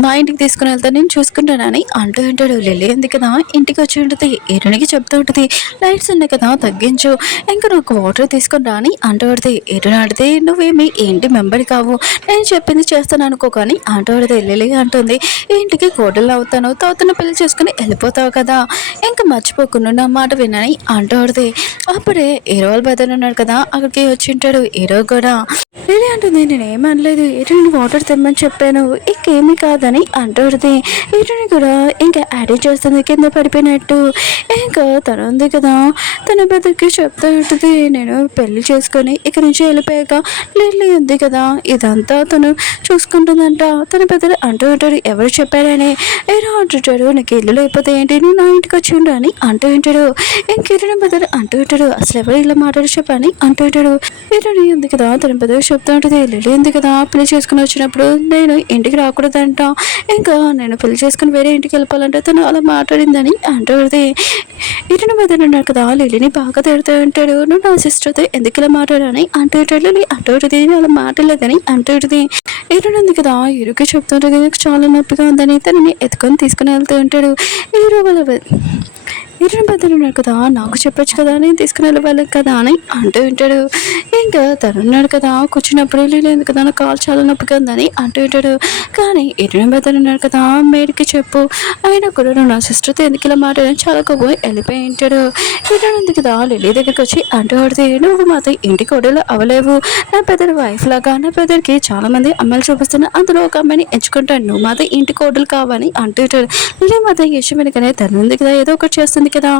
మా ఇంటికి తీసుకుని వెళ్తాను నేను చూసుకుంటానని అంటూ ఉంటాడు. లిల్లీ ఉంది కదా ఇంటికి వచ్చి ఉంటుంది. హీరోనికి చెప్తూ ఉంటుంది లైట్స్ ఉన్నాయి కదా తగ్గించు ఇంకా నాకు వాటర్ తీసుకొని రాని అంటూ పడుతుంది. హీరో అడితే నువ్వేమి ఏంటి మెంబర్ కావు నేను చెప్పింది చేస్తాను అనుకో కానీ అంటూ పడుతుంది. లిల్లీ అంటుంది ఇంటికి కోడలు అవుతాను తోతను పెళ్లి చేసుకుని వెళ్ళిపోతావు కదా ఇంకా మర్చిపోకుండా నా మాట వినని అంటూ పడుతుంది. అప్పుడే హీరో వాళ్ళ బెదర్ ఉన్నాడు కదా అక్కడికి వచ్చి ఉంటాడు. హీరో కూడా లిల్లీ అంటుంది నేను ఏమనలేదు హీరోని వాటర్ తెమ్మని చెప్పాను ఇంకేమీ కాదని అంటుంది. హీరోని కూడా ఇంకా యాడ్ చేస్తుంది కింద పడిపోయినట్టు. ఇంకా తను ఉంది కదా తన బెదర్కి చెప్తా ఉంటుంది నేను పెళ్లి చేసుకొని ఇక్కడి నుంచి వెళ్ళిపోయాక లిల్లీ ఉంది కదా ఇదంతా తను చూసుకుంటుందంట. తన బెదర్ అంటూ ఉంటాడు ఎవరు చెప్పారని. హీరో అంటుంటాడు నీకు ఇల్లు లేకపోతే ఏంటి నువ్వు నా ఇంటికి వచ్చి ఉండు అని అంటూ ఉంటాడు. ఇంక హీరోని బెదర్ అంటూ ఉంటాడు అసలు ఎవరు ఇలా మాట్లాడి చెప్పని అంటూ ఉంటాడు. హీరోని ఉంది కదా తన బెదర్ చెప్తూ ఉంటుంది లిల్లీ ఉంది కదా పెళ్లి చేసుకుని వచ్చినప్పుడు నేను ఇంటికి రాకూడదంట, ఇంకా నేను పెళ్లి చేసుకుని వేరే ఇంటికి వెళ్ళిపోవాలంటే తను అలా మాట్లాడిందని అంటుంది. ఇతను బదులున్నాడు కదా, లిలీని బాగా తిడుతూ ఉంటాడు. నువ్వు నా సిస్టర్తో ఎందుకు ఇలా మాట్లాడని అంటూ లిల్లీ అంటుంది. అలా మాట్లాడలేదని అంటుంది. ఇరుంది కదా, ఇరుకి చెప్తుంటుంది నాకు చాలా నొప్పిగా ఉందని తనని ఎత్తుకొని తీసుకుని వెళ్తూ ఉంటాడు. హీరో వాళ్ళ ఇరుని బదులు ఉన్నాడు కదా, నాకు చెప్పొచ్చు కదా, నేను తీసుకుని వెళ్ళవాలి కదా అని అంటూ ఉంటాడు. ఇంకా తను ఉన్నాడు కదా, కూర్చున్నప్పుడు లేదు కదా, నా కాలు చాలా నొప్పిగా ఉందని అంటూ ఉంటాడు. కానీ ఇరుని బదులు ఉన్నాడు కదా, మేడికి చెప్పు, అయినా కూడా నువ్వు నా సిస్టర్తో ఎందుకు ఇలా మాట్లాడని చాలా కోపం వెళ్ళిపోయి ఉంటాడు. ఇటు ఉంది కదా, లిల్లీ దగ్గరికి వచ్చి అంటూ పడితే నువ్వు మాతో ఇంటి కోడలు అవ్వలేవు, నా పెద్దరి వైఫ్ లాగా నా పెద్దరికి చాలా మంది అమ్మాయిలు చూపిస్తున్నా అందులో ఒక అమ్మాయిని ఎంచుకుంటాను, నువ్వు మాతో ఇంటి కోడలు కావని అంటూ ఉంటాడు. లిల్లీ మాతో ఈ విషయం వెనుకనే తను ఉంది కదా, ఏదో ఒకటి చేస్తుంది కదా.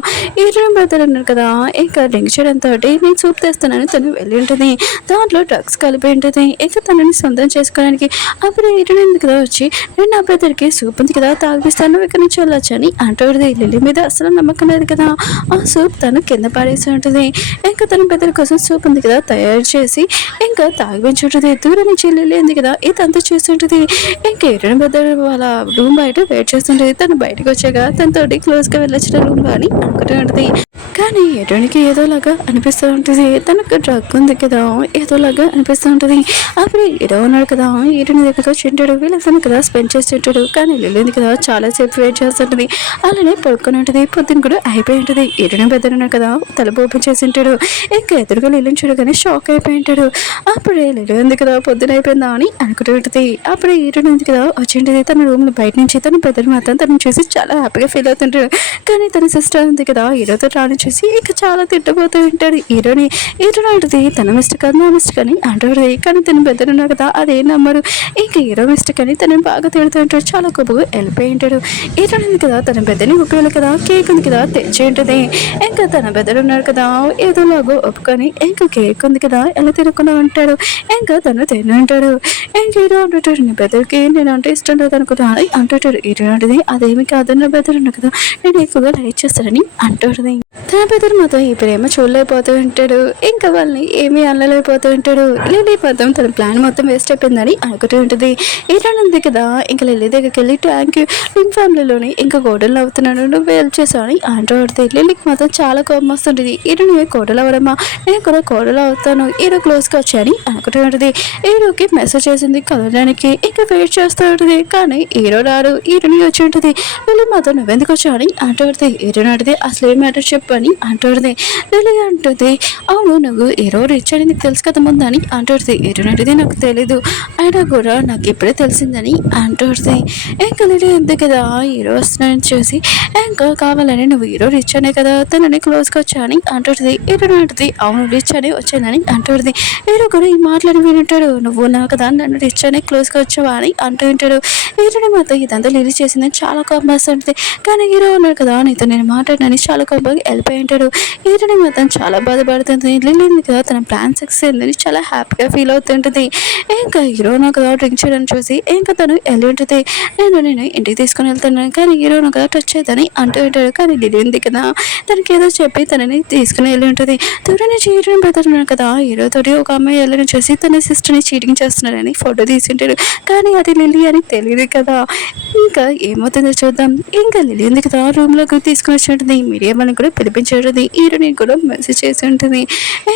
ఈటడం బ్రదర్ అన్నారు కదా, ఇంకా డ్రింక్ చేయడంతో నేను సూప్ తెస్తానని తను వెళ్ళి ఉంటుంది. దాంట్లో డ్రగ్స్ కలిపి ఉంటుంది. ఇంకా తనని సొంతం చేసుకోవడానికి అప్పుడు ఈటడం కదా వచ్చి నేను నా బ్రదర్కి సూప్ ఉంది కదా తాగిపిస్తాను, ఇక్కడ నుంచి వెళ్ళొచ్చు అని అంటుంది. లిల్లీ మీద అసలు నమ్మకం లేదు కదా, ఆ సూప్ తను కింద పాడేసి ఉంటుంది. ఇంకా తన బ్రదర్ కోసం సూప్ ఉంది కదా తయారు చేసి ఇంకా తాగిపించి ఉంటుంది. దూరం నుంచి లిల్లీ ఉంది కదా ఇదంతా చేస్తుంటుంది. ఇంకా ఈటడం బ్రదర్ వాళ్ళ రూమ్ బయట వెయిట్ చేస్తుంటుంది. తను బయటకు వచ్చాక తనతోటి క్లోజ్గా వెళ్ళొచ్చిన రూమ్ అని అనుకుంటూ ఉంటుంది. కానీ ఎటువంటి ఏదోలాగా అనిపిస్తూ ఉంటుంది. తనకు డ్రగ్ ఉంది కదా ఏదోలాగా అనిపిస్తూ ఉంటుంది. అప్పుడు ఏదో ఉన్నాడు కదా, ఈటని దగ్గర తింటాడు. వీళ్ళందరూ కదా స్పెండ్ చేసి తింటాడు. కానీ వెళ్ళింది కదా చాలాసేపు వెయిట్ చేస్తుంటుంది. అలానే పడుకొని ఉంటుంది. పొద్దున్న కూడా అయిపోయి ఉంటుంది. ఈటని పెద్దన్నాడు కదా తల ఓపెన్ చేసి ఉంటాడు. ఇంకా ఎదురుగా లిల్లుని చూడగానే షాక్ అయిపోయి ఉంటాడు. అప్పుడే లిల్లు ఉంది కదా పొద్దున అయిపోయిందా అని అనుకుంటూ ఉంటుంది. అప్పుడే ఈటని ఉంది కదా వచ్చింటుంది. తన రూమ్ బయట నుంచి తన పెద్దలు మాత్రం తనని చూసి చాలా హ్యాపీగా ఫీల్ అవుతుంటాడు. కానీ తన సిస్టర్ ఉంది కదా హీరోతో రాని చూసి ఇంకా చాలా తిట్టబోతూ ఉంటాడు. హీరోని అంటుంది తన మిస్టేక్ కాదు నా మిస్టేక్ అని అంటుంది. కానీ తను పెద్దలు ఉన్నారు కదా అదేం నమ్మరు. ఇంకా హీరో మిస్టేక్ అని తనని బాగా తిడుతూ ఉంటాడు. చాలా కొబ్బుగా వెళ్ళిపోయి ఉంటాడు. హీరో ఉంది కదా తన పెద్దని ఉపయోగాలు కదా కేక్ ఉంది కదా తెచ్చి ఉంటుంది. ఇంకా తన పెద్దలు ఉన్నారు కదా ఏదోలాగో ఒప్పుకొని ఇంకా కేక్ ఉంది కదా ఎలా తినకుండా ఉంటాడు. ఇంకా తను తిని ఉంటాడు. ఇంకా హీరో అంటుంటాడు నీ పెద్దలకి నేను అంటే ఇష్టం లేదు అనుకుంటా అంటుంటాడు. హీరో అంటుంది అదేమి కాదు నా పెద్దలు ఉన్నా కదా నేను ఎక్కువగా లైక్ చేస్తానని అంటుంది. తన పెద్దలు మాత్రం ఈ ప్రేమ చూడలేకపోతూ ఉంటాడు. ఇంకా వాళ్ళని ఏమీ అనలేకపోతూ ఉంటాడు. లిల్లీ మొత్తం తన ప్లాన్ మొత్తం వేస్ట్ అయిపోయిందని అనుకుంటూ ఉంటుంది. ఈరోజు ఉంది కదా ఇంకా లిల్లీ దగ్గరికి వెళ్ళి థ్యాంక్ యూ పిన్ ఫ్యామిలీలోని ఇంకా కోడలు అవుతున్నాడు నువ్వు హెల్ప్ చేసావు అని అంటుంది. లిల్లీకి మాత్రం చాలా కోపం వస్తుంటుంది. ఈరోజు నువ్వు కోడలు అవడమ్మా నేను కూడా కోడలు అవుతాను ఈరోజు క్లోజ్గా వచ్చాయని అనుకుంటూ ఉంటుంది. ఈరోకి మెసేజ్ చేసింది కలవడానికి ఇంకా వెయిట్ చేస్తూ ఉంటుంది. కానీ హీరో రాడు. హీరోని వచ్చి ఉంటుంది. లిల్లీ మాత్రం నువ్వెందుకు వచ్చావు అని అంటుంది. హీరోని అడిగితే అసలు ఏం మ్యాటర్ చెప్పు అని అంటుంది. లిల్లీ అంటుంది అవును నువ్వు హీరో రిచ్ అని నీకు తెలుసు కదా ముందని అంటుంది. హీరోని అడిగితే నాకు తెలీదు అయినా కూడా నాకు ఇప్పుడే తెలిసిందని అంటుంది. ఇంకా లిల్లీ అంతే కదా హీరో వస్తున్నాడని చూసి ఇంకా కావాలని నువ్వు హీరో రిచ్ అనే కదా తనని క్లోజ్గా వచ్చా అని అంటుంది. హీరోని అంటుంది అవును రిచ్ అని వచ్చానని అంటుంది. హీరో కూడా ఈ మాటలని వింటాడు. నువ్వు నా కదా నన్ను రిచ్ అని క్లోజ్గా వచ్చావా అని అంటూ ఉంటాడు. హీరోని మాత్రం ఇదంతా లిల్లీ చేసిందని చాలా కోపం వస్తుంది. కానీ హీరో ఉన్నాడు కదా నీతో నేను మాట్లాడినని చాలా కోపంగా వెళ్ళిపోయి ఉంటాడు. హీరోని మాత్రం చాలా బాధపడుతుంది. లిల్లీ కదా తన ప్లాన్ సక్సెస్ అయిందని చాలా హ్యాపీగా ఫీల్ అవుతుంటుంది. ఇంకా హీరో నాకు కదా డ్రింక్ చేయడం చూసి ఇంకా తను వెళ్ళి ఉంటుంది. నేను ఇంటికి తీసుకుని వెళ్తున్నాను కానీ హీరో నాకు కదా టచ్ అవుతుందని అంటూ ఉంటాడు. కానీ లిల్లీ ఉంది కదా తనకి ఏదో చెప్పి తనని తీసుకుని వెళ్ళి ఉంటుంది. దూరం నుంచి హీరోని పెడుతున్నాడు కదా హీరోతోటి ఒక అమ్మాయి వెళ్ళని చూసి తన సిస్టర్ని చీటింగ్ చేస్తున్నాడని ఫోటో తీసుంటాడు. కానీ అది లిల్లీ అని తెలియదు కదా. ఇంకా ఏమవుతుందో చూద్దాం. ఇంకా లిల్లీ ఉంది కదా రూమ్లోకి తీసుకుని వచ్చి ఉంటుంది. మీడియా వాళ్ళని కూడా పిలిపించేది. హీరోని కూడా మెసేజ్ చేసి ఉంటుంది.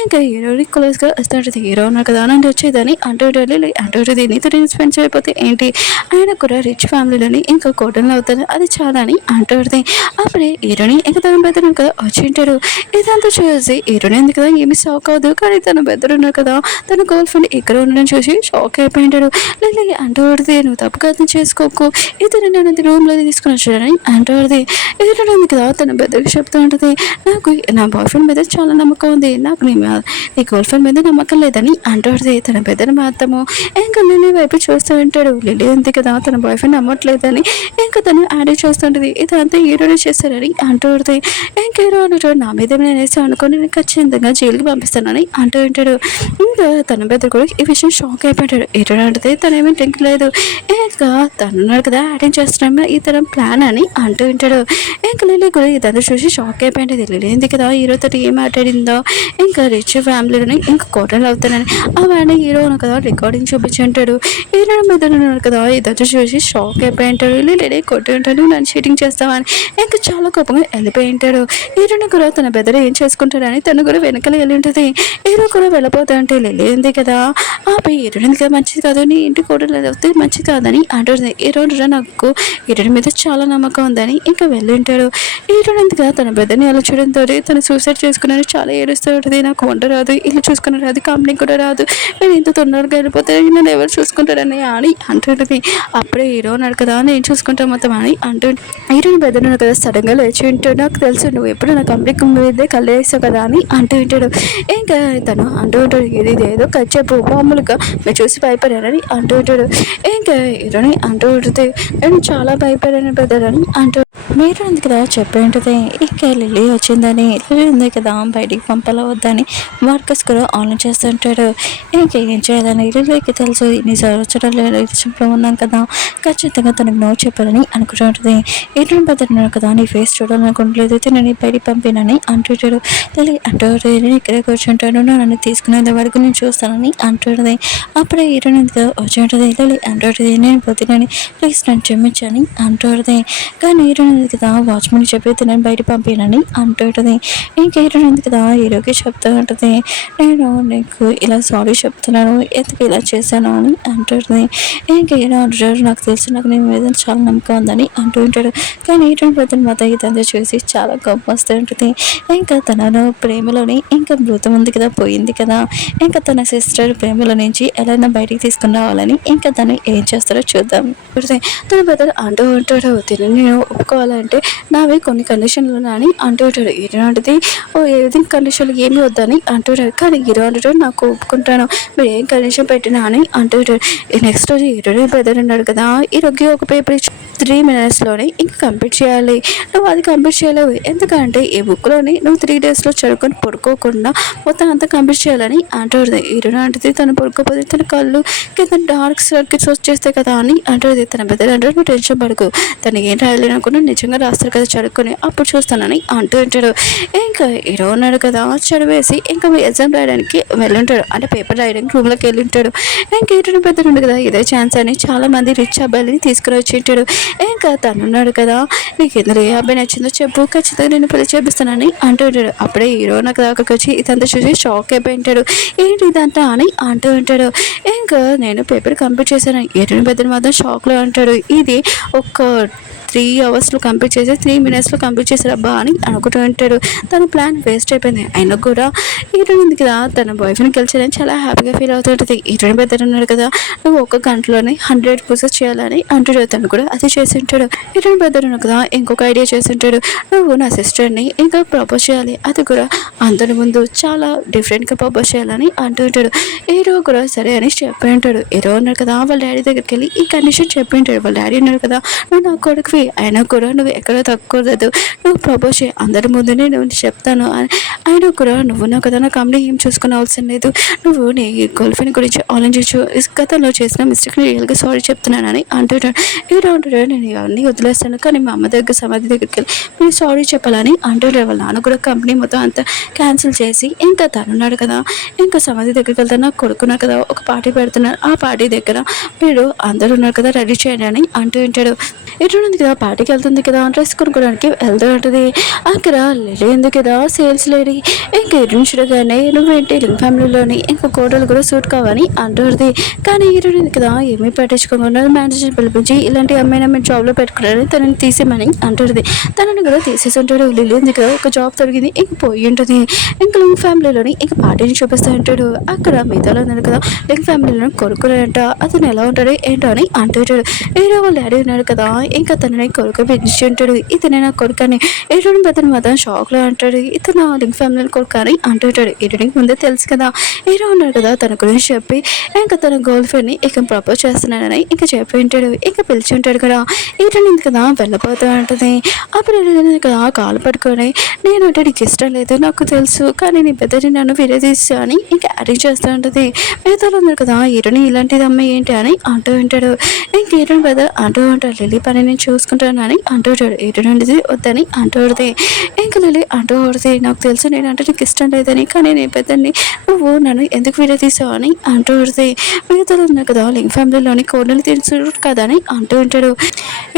ఇంకా హీరోని క్లోజ్గా వస్తుంటుంది. హీరో ఉన్నారు కదా అని వచ్చేదని అంటుంది నీతో నేను స్పెండ్ చేయకపోతే ఏంటి ఆయన కూడా రిచ్ ఫ్యామిలీలోని ఇంకా కోటన్లో అవుతాను అది చాలా అని అంటుంది. అప్పుడే హీరోని ఇంకా తన బెదరు కదా వచ్చి ఉంటాడు. ఇదంతా చూసి హీరోని ఉంది కదా ఏమి షాక్ అవ్వదు. కానీ తన బెదరు ఉన్నారు కదా తన గర్ల్ ఫ్రెండ్ ఇక్కడ ఉండడం చూసి షాక్ అయిపోయి ఉంటాడు. లిల్లీ అంటుంది నువ్వు తప్పుగా అర్థం చేసుకోకు ఇతను నేను రూమ్లో తీసుకుని వచ్చాడని అంటుంది. హీరోని ఉంది కదా తన బెదరికి చెప్తూ ఉంటుంది నాకు నా బాయ్ ఫ్రెండ్ మీద చాలా నమ్మకం ఉంది నాకు నీ గర్ల్ ఫ్రెండ్ మీద నమ్మకం లేదని అంటుంది. తన పెద్దను మాత్రము ఇంకా లిల్లీ వైపు చూస్తూ ఉంటాడు. లిల్లీ ఉంది కదా తన బాయ్ ఫ్రెండ్ నమ్మట్లేదని ఇంకా తను యాడ్ చేస్తుంటుంది. ఇదంతా హీరోనే చేస్తారని అంటుంది. ఇంకా హీరో అంటాడు నా మీద నేను వేసాను అనుకుని నేను ఖచ్చితంగా జైలుకి పంపిస్తానని అంటూ ఉంటాడు. ఇంకా తన పెద్ద కూడా ఈ విషయం షాక్ అయిపోయాడు. హీరో అంటే తనేమీ డ్రింక్ లేదు ఇంకా తనున్నాడు కదా యాడింగ్ చేస్తున్నాము ఈ తరం ప్లాన్ అని అంటూ ఉంటాడు. ఇంకా లిల్లీ కూడా ఇదంతా చూసి షాక్ అయిపోయాడు. చెప్పేంటిది లిలీ కదా హీరోతో ఏం మాట్లాడిందో ఇంకా రిచ్ ఫ్యామిలీలోని ఇంకా కోటలు అవుతానని అవన్నీ హీరోను కదా రికార్డింగ్ చూపించుంటాడు. హీరో మీద కదా ఇద్దరు చూసి షాక్ అయిపోయి ఉంటాడు. లిలీ కొట్టి ఉంటాడు, నన్ను చీటింగ్ చేస్తావని ఇంకా చాలా కోపంగా వెళ్ళిపోయి ఉంటాడు. హీరోని కూడా తన బెదర్ ఏం చేసుకుంటాడని తను కూడా వెనకాల వెళ్ళి ఉంటుంది. హీరో కూడా వెళ్ళిపోతా అంటే లిలీ ఉంది కదా ఆపై హీరోయిన్ కదా మంచిది కాదు, నీ ఇంటి కూడా అవుతే మంచిది కాదని అంటుంది. హీరోయిన్ నాకు హీరోయిన్ మీద చాలా నమ్మకం ఉందని ఇంకా వెళ్ళి ఉంటాడు. హీరోయిన్ కదా తన బెదర్ని అలా చూడడంతో తను సూసైడ్ చేసుకున్నాను చాలా ఏడుస్తూ ఉంటుంది. నాకు వంట రాదు, ఇల్లు చూసుకుని రాదు, కంపెనీ కూడా రాదు, నేను ఇంత తొందరగా వెళ్ళిపోతే నన్ను ఎవరు చూసుకుంటారని అని అంటుంటుంది. అప్పుడే హీరో ఉన్నాడు కదా నేను చూసుకుంటాను మొత్తం అని అంటుంది. హీరోయిన్ బెదర్ కదా సడన్గా లేచి ఉంటాడు. నాకు తెలుసు నువ్వు ఎప్పుడు నా కంపెనీ మీదే కళ్ళు వేస్తావు కదా అని అంటూ ఉంటాడు. ఇంకా తను అంటూ ఉంటాడు ఇది ఏదో చెప్పు మామూలుగా మీరు చూసి భయపడారని అంటూ ఉంటాడు. ఇంకా హీరోని అంటూ ఉంటుంది నేను చాలా భయపడాను బెదర్ అని అంటూ మీరు ఉంది కదా చెప్పి ఉంటుంది. ఇంకా లిల్లీ వచ్చిందని లిల్లీ ఉంది కదా బయటికి పంపాలా వద్దని వర్కర్స్ కూడా ఆన్లైన్ చేస్తుంటాడు. ఇంకేం చేయాలని లిల్లీకి తెలుసు ఇన్ని సంవత్సరాలు రిలేషన్షిప్లో ఉన్నాం కదా ఖచ్చితంగా తనకు నో చెప్పాలని అనుకుంటూ ఉంటుంది. ఎటువంటి బెదర్ కదా నీ ఫేస్ చూడాలనుకోవట్లేదు నేను బయటికి పంపినని అంటుంటాడు. లిల్లీ అంటూ నేను ఇక్కడే కూర్చుంటాను నన్ను తీసుకునేంత వరకు నేను చూస్తానని అంటుంటుంది. అప్పుడే హీరోయిన్ వచ్చి ఉంటుంది. లిల్లీ అంటుంటుంది నేను పోతున్నాను ప్లీజ్ నన్ను క్షమించని అంటుంటుంది. కానీ హీరోయిన్ కదా వాచ్మెన్ చెప్పి తినని బయట పంపినని అంటుంటుంది. ఇంకా హీరోయిన్ కదా హీరోకి చెప్తూ ఉంటుంది నేను నీకు ఇలా సారీ చెప్తున్నాను ఎందుకు ఇలా చేశాను అని అంటుంది. ఇంకా హీరో అంటాడు నాకు తెలుసు నాకు నీ మీద చాలా నమ్మకం ఉందని అంటూ ఉంటాడు. కానీ హీరోయిన్ ప్రతి మొత్తం ఇదంతా చూసి చాలా కోపం వస్తూ ఉంటుంది. ఇంకా తనలో ప్రేమలోని ఇంకా మృతం ఉంది కదా పోయింది కదా ఇంకా తన సిస్టర్ ప్రేమలో నుంచి ఎలా బయటికి తీసుకుని రావాలని ఇంకా తను ఏం చేస్తారో చూద్దాం. తన బ్రదర్ అంటూ ఉంటాడు తిని నేను ఒప్పుకోవాలంటే నావి కొన్ని కండిషన్లు అని అంటూ ఉంటాడు. హీరో అంటది ఏ విధంగా కండిషన్లు ఏమి వద్దని అంటుంటాడు. కానీ హీరో అంటాడు నాకు ఒప్పుకుంటాను మీరు ఏం కండిషన్ పెట్టినా అని అంటుంటాడు. నెక్స్ట్ రోజు హీరో బ్రదర్ అన్నాడు కదా హీరోకి ఒక పేపర్ 3 minutesలోనే ఇంకా కంప్లీట్ చేయాలి, నువ్వు అది కంప్లీట్ చేయలేవు ఎందుకంటే ఈ బుక్లోని నువ్వు 3 daysలో చదువుకొని పడుకోకుండా మొత్తం అంతా కంప్లీట్ చేయాలని అంటుంది. హీరో అంటుంది తను పడుకోపోతే తన కళ్ళు కింద డార్క్ సర్కిల్స్ వచ్చేస్తాయి కదా అని అంటుంది. తన బ్రదర్ అంటే నువ్వు టెన్షన్ పడుకో తను ఏం రాయలేను అనుకున్నా నిజంగా రాస్తారు కదా చదువుకొని అప్పుడు చూస్తానని అంటూ ఉంటాడు. ఇంకా హీరో ఉన్నాడు కదా చదివేసి ఇంకా ఎగ్జామ్ రాయడానికి వెళ్ళుంటాడు అంటే పేపర్ రాయడానికి రూమ్లోకి వెళ్ళి ఉంటాడు. ఇంకా హీరోని పెద్ద ఉండు కదా ఇదే ఛాన్స్ అని చాలా మంది రిచ్ అబ్బాయిని తీసుకుని వచ్చి ఉంటాడు. ఇంకా తనున్నాడు కదా నీకు ఎందులో ఏ అబ్బాయి నచ్చిందో చెప్పు ఖచ్చితంగా నేను పెళ్లి చేపిస్తానని అంటూ ఉంటాడు. అప్పుడే హీరో నాకు దగ్గరికి వచ్చి ఇదంతా చూసి షాక్ అయిపోయి ఉంటాడు. ఏంటి ఇదంతా అని అంటూ ఉంటాడు. ఇంకా నేను పేపర్ కంప్లీట్ చేశాను హీరోని పెద్ద మాత్రం షాక్లో అంటాడు ఇది ఒక 3 hours కంప్లీట్ చేసి 3 minutesలో కంప్లీట్ చేశారు అబ్బా అని అనుకుంటూ ఉంటాడు. తన ప్లాన్ వేస్ట్ అయిపోయింది అయినా కూడా హీరోయిన్ ఉంది కదా తన బాయ్ ఫ్రెండ్ కలిసారని చాలా హ్యాపీగా ఫీల్ అవుతుంటుంది. హీరోయిన్ పెద్దలు ఉన్నాడు కదా నువ్వు ఒక గంటలోనే 100 push-ups చేయాలని అంటాడు. తను కూడా అది చేసి ఉంటాడు. హీరోయిన్ పెద్దలు ఉన్నాడు కదా ఇంకొక ఐడియా చేసి ఉంటాడు నువ్వు నా సిస్టర్ని ఇంకా ప్రపోజ్ చేయాలి అది కూడా అందరి ముందు చాలా డిఫరెంట్గా ప్రపోజ్ చేయాలని అంటూ ఉంటాడు. హీరో కూడా సరే అని చెప్పి ఉంటాడు. హీరో ఉన్నాడు కదా వాళ్ళ డాడీ దగ్గరికి వెళ్ళి ఈ కండిషన్ చెప్పి ఉంటాడు. వాళ్ళ డాడీ ఉన్నాడు కదా నువ్వు నా కొడుకువి అయినా కూడా నువ్వు ఎక్కడ తక్కువలేదు నువ్వు ప్రపోజ్ చేయి అందరి ముందునే నువ్వు చెప్తాను అయినా కూడా నువ్వు నా కదా నా కంపెనీ ఏం చూసుకునే అవసరం లేదు నువ్వు నీ గర్ల్ ఫ్రెండ్ గురించి ఆలోచించు గతంలో చేసిన మిస్టేక్ని రియల్గా సారీ చెప్తున్నానని అంటుంటాడు. హీరో అంటాడు నేను ఇవన్నీ వదిలేస్తాను కానీ మా అమ్మ దగ్గర సమాధి దగ్గరికి వెళ్ళి మీరు సారీ చెప్పాలని అంటుంటాడు. వాళ్ళ నాన్న కూడా కంపెనీ మొత్తం అంతా క్యాన్సిల్ చేసి ఇంకా తనున్నాడు కదా ఇంకా సమాధి దగ్గరికి వెళ్తాను నాకు కొడుకున్నాడు కదా ఒక పార్టీ పెడుతున్నాడు ఆ పార్టీ దగ్గర మీరు అందరూ ఉన్నారు కదా రెడీ చేయండి అని అంటూ ఉంటాడు. ఎటువంటి కదా పార్టీకి వెళ్తుంది కదా డ్రెస్ కొనుక్కోవడానికి వెళ్తూ ఉంటుంది. అక్కడ లిలీ ఉంది కదా సేల్స్ లేడీ ఇంకా చూడగానే నువ్వేంటి లింక్ ఫ్యామిలీలోని ఇంకా కోడలు కూడా సూట్ కావని అంటుంది. కానీ హీరోయిన్ ఉంది కదా ఏమీ పట్టించుకోకుండా మేనేజర్ పిలిపించి ఇలాంటి అమ్మాయినా మీరు జాబ్లో పెట్టుకున్నారని తనని తీసేమని అంటుంది. తనని కూడా తీసేసి ఉంటాడు. లిలీ ఉంది కదా ఒక జాబ్ దొరికింది ఇంక పోయి ఉంటుంది. ఇంకా లింక్ ఫ్యామిలీలోని ఇంకా పార్టీని చూపిస్తూ ఉంటాడు. అక్కడ మిగతాలో ఉంది కదా లింక్ ఫ్యామిలీలో కొడుకున్నాడంట అతను ఎలా ఉంటాడు ఏంటో అని అంటుంటాడు. హీరో వాళ్ళ డాడీ ఉన్నాడు కదా ఇంకా తనని కొడుకు పెంచి ఉంటాడు. ఇతనే నా కొడుకు అని హీరోయిన్ అతను మాత్రం షాక్లో అంటాడు ఇతను లింక్ ఫ్యామిలీ కొడుకు అని అంటుంటాడు. హీరోయిన్కి ముందే తెలుసు కదా హీరో ఉన్నాడు కదా తన గురించి చెప్పి ఇంకా తన గర్ల్ ఫ్రెండ్ని ఇక ప్రపోజ్ చేస్తున్నానని ఇంకా చెప్పి ఉంటాడు. ఇంకా పిలిచి ఉంటాడు కదా హీరోయిన్ కదా వెళ్ళిపోతూ ఉంటుంది. అప్పుడు కదా కాలు పట్టుకొని నేను అంటే నీకు ఇష్టం లేదు నాకు తెలుసు కానీ నీ పెద్దది నన్ను విడదీస్తా అని ఇంకా అరేంజ్ చేస్తూ ఉంటుంది. మిగతాలో ఉన్నారు కదా హీరోని ఇలాంటిది అమ్మాయి ఏంటి అని అంటూ ఉంటాడు. ఇంక హీరోయిన్ పెద్ద అంటూ ఉంటాడు లిల్లీ పని నేను చూసుకుంటాను అని అంటూ ఉంటాడు. ఏంటంటే వద్దని అంటూ ఉంటుంది. ఇంకా లిల్లీ అంటూ ఉంటుంది, నాకు తెలుసు నేనంటే నీకు ఇష్టం లేదని, కానీ నేను పెద్దని నువ్వు నన్ను ఎందుకు వీడియో తీసావు అని అంటూ ఉంటుంది. మిగతా ఉన్నా కదా లింక్ ఫ్యామిలీలోని కోడలు తెలుసు కదా అని అంటూ ఉంటాడు.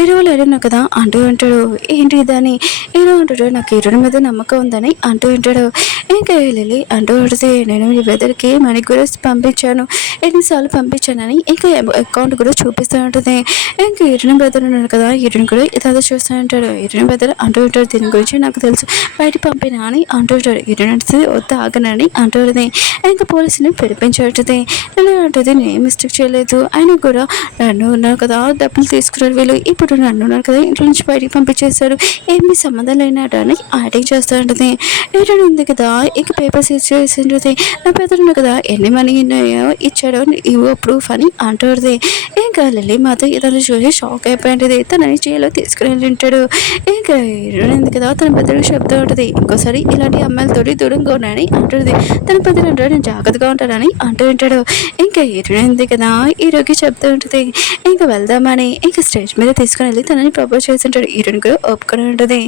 ఎరువులు ఎడున్నా కదా అంటూ ఉంటాడు. ఏంటి ఇదని హీరో అంటాడు, నాకు హీరోని మీద నమ్మకం ఉందని అంటూ ఉంటాడు. ఇంకా లిల్లీ అంటూ ఉంటుంది, నేను ఈ వెదర్కి మనీ కూడా పంపించాను, ఎన్నిసార్లు పంపించానని ఇంకా అకౌంట్ కూడా చూపిస్తూ ఉంటుంది. ఇంకా హీరోని బ్రదర్ ఉన్నాడు కదా, హీరోని కూడా ఇదే చూస్తూ ఉంటాడు. హీరోని బ్రదర్ అంటూ ఉంటాడు, దీని గురించి నాకు తెలుసు, బయట పంపినా అని అంటూ ఉంటాడు. హీరోని అంటే వద్దు ఆగనని అంటూ ఉంటుంది. ఇంకా పోలీసుని పిలిపించుంటుంది. ఇలా అంటుంది, నేను మిస్టేక్ చేయలేదు, ఆయన కూడా నన్ను ఉన్నారు కదా డబ్బులు తీసుకున్నారు వీళ్ళు, ఇప్పుడు నన్ను ఉన్నారు కదా ఇంట్లో నుంచి బయటికి పంపించేస్తారు, ఏమీ సంబంధం లేనట్టు అని యాక్టింగ్ చేస్తూ ఉంటుంది. హీరోయిన్ ఉంది కదా ఇంక పేపర్స్ ఇచ్చేసి ఉంటుంది, నా పెద్దలు ఉన్నారు కదా ఎన్ని మనీ ఉన్నాయో ఇచ్చాడో ఇవ్వు ప్రూఫ్ అని అంటుంది. ఇంకా లిల్లీ మాత్రం ఇతను చూసి షాక్ అయిపోయింది, తనని జైల్లో తీసుకుని ఉంటాడు. ఇంకా హీరోయిన్ ఉంది కదా తన పెద్దలకు చెప్తూ ఉంటుంది, ఇంకోసారి ఇలాంటి అమ్మాయిలతోటి దూరంగా ఉన్నాయని అంటుంది. తన పెద్దలు అంటాడు, నేను జాగ్రత్తగా ఉంటానని అంటూ ఉంటాడు. ఇంకా హీరోయిన్ ఉంది కదా హీరోకి చెప్తూ ఉంటుంది, ఇంకా వెళ్దామని ఇంకా స్టేజ్ మీద తీసుకుని వెళ్ళి తనని ప్రపోజ్ చేసి ఉంటాడు. హీరోయిన్ కూడా ఒప్పుకొని ఉంటుంది.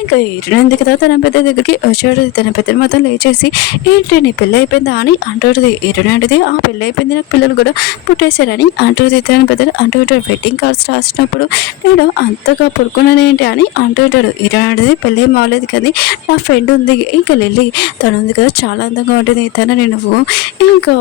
ఇంకా హీరోయిన్ ఉంది కదా తన పెద్ద దగ్గరికి వచ్చాడు. తన పెద్దలు మొత్తం లేచేసి, ఏంటి నీ పెళ్ళి అయిపోయిందా అని అంటుంది. హీరోయిన్ అంటుంది, ఆ పెళ్ళి అయిపోయింది, నాకు పిల్లలు కూడా పుట్టేశారని అంటుంది. తన పెద్దలు అంటూ ఉంటాడు, వెడ్డింగ్ కార్డ్స్ రాసినప్పుడు నేను అంతగా పడుకున్నాను ఏంటి అని అంటూ ఉంటాడు. హీరోయిన్ అంటుంది, పెళ్ళి ఏం అవ్వలేదు కానీ నా ఫ్రెండ్ ఉంది ఇంకా లిల్లీ, తను ఉంది కదా చాలా అందంగా ఉంటుంది, తనని నువ్వు ఇంకా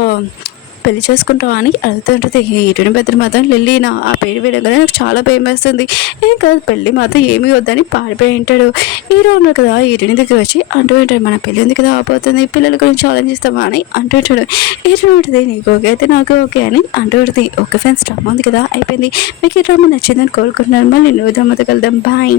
పెళ్లి చేసుకుంటావా అని అడుగుతుంటుంది. హీరోయిన్ పెద్దలు మాత్రం లిల్లీ నా ఆ పేరు వేయడంగానే నాకు చాలా భయం వేస్తుంది, ఇంకా పెళ్ళి మాత్రం ఏమీ వద్దని పారిపోయి ఉంటాడు. హీరో ఉన్నారు కదా హీరోయిన్ దగ్గర వచ్చి అంటూ ఉంటాడు, మన పెళ్ళి ఉంది కదా ఆపోతుంది, పిల్లల గురించి ఆలోచిస్తామా అని అంటూ ఉంటాడు. హీరోయిన్ ఉంటుంది, నీకు ఓకే అయితే నాకు ఓకే అని అంటూ ఉంటుంది. ఓకే ఫ్రెండ్స్ డ్రామా ఉంది కదా అయిపోయింది, మీకు ఈ డ్రామా నచ్చిందని కోరుకుంటున్నాను, మళ్ళీ నువ్వు డ్రామాతో కలుద్దాం, బాయ్.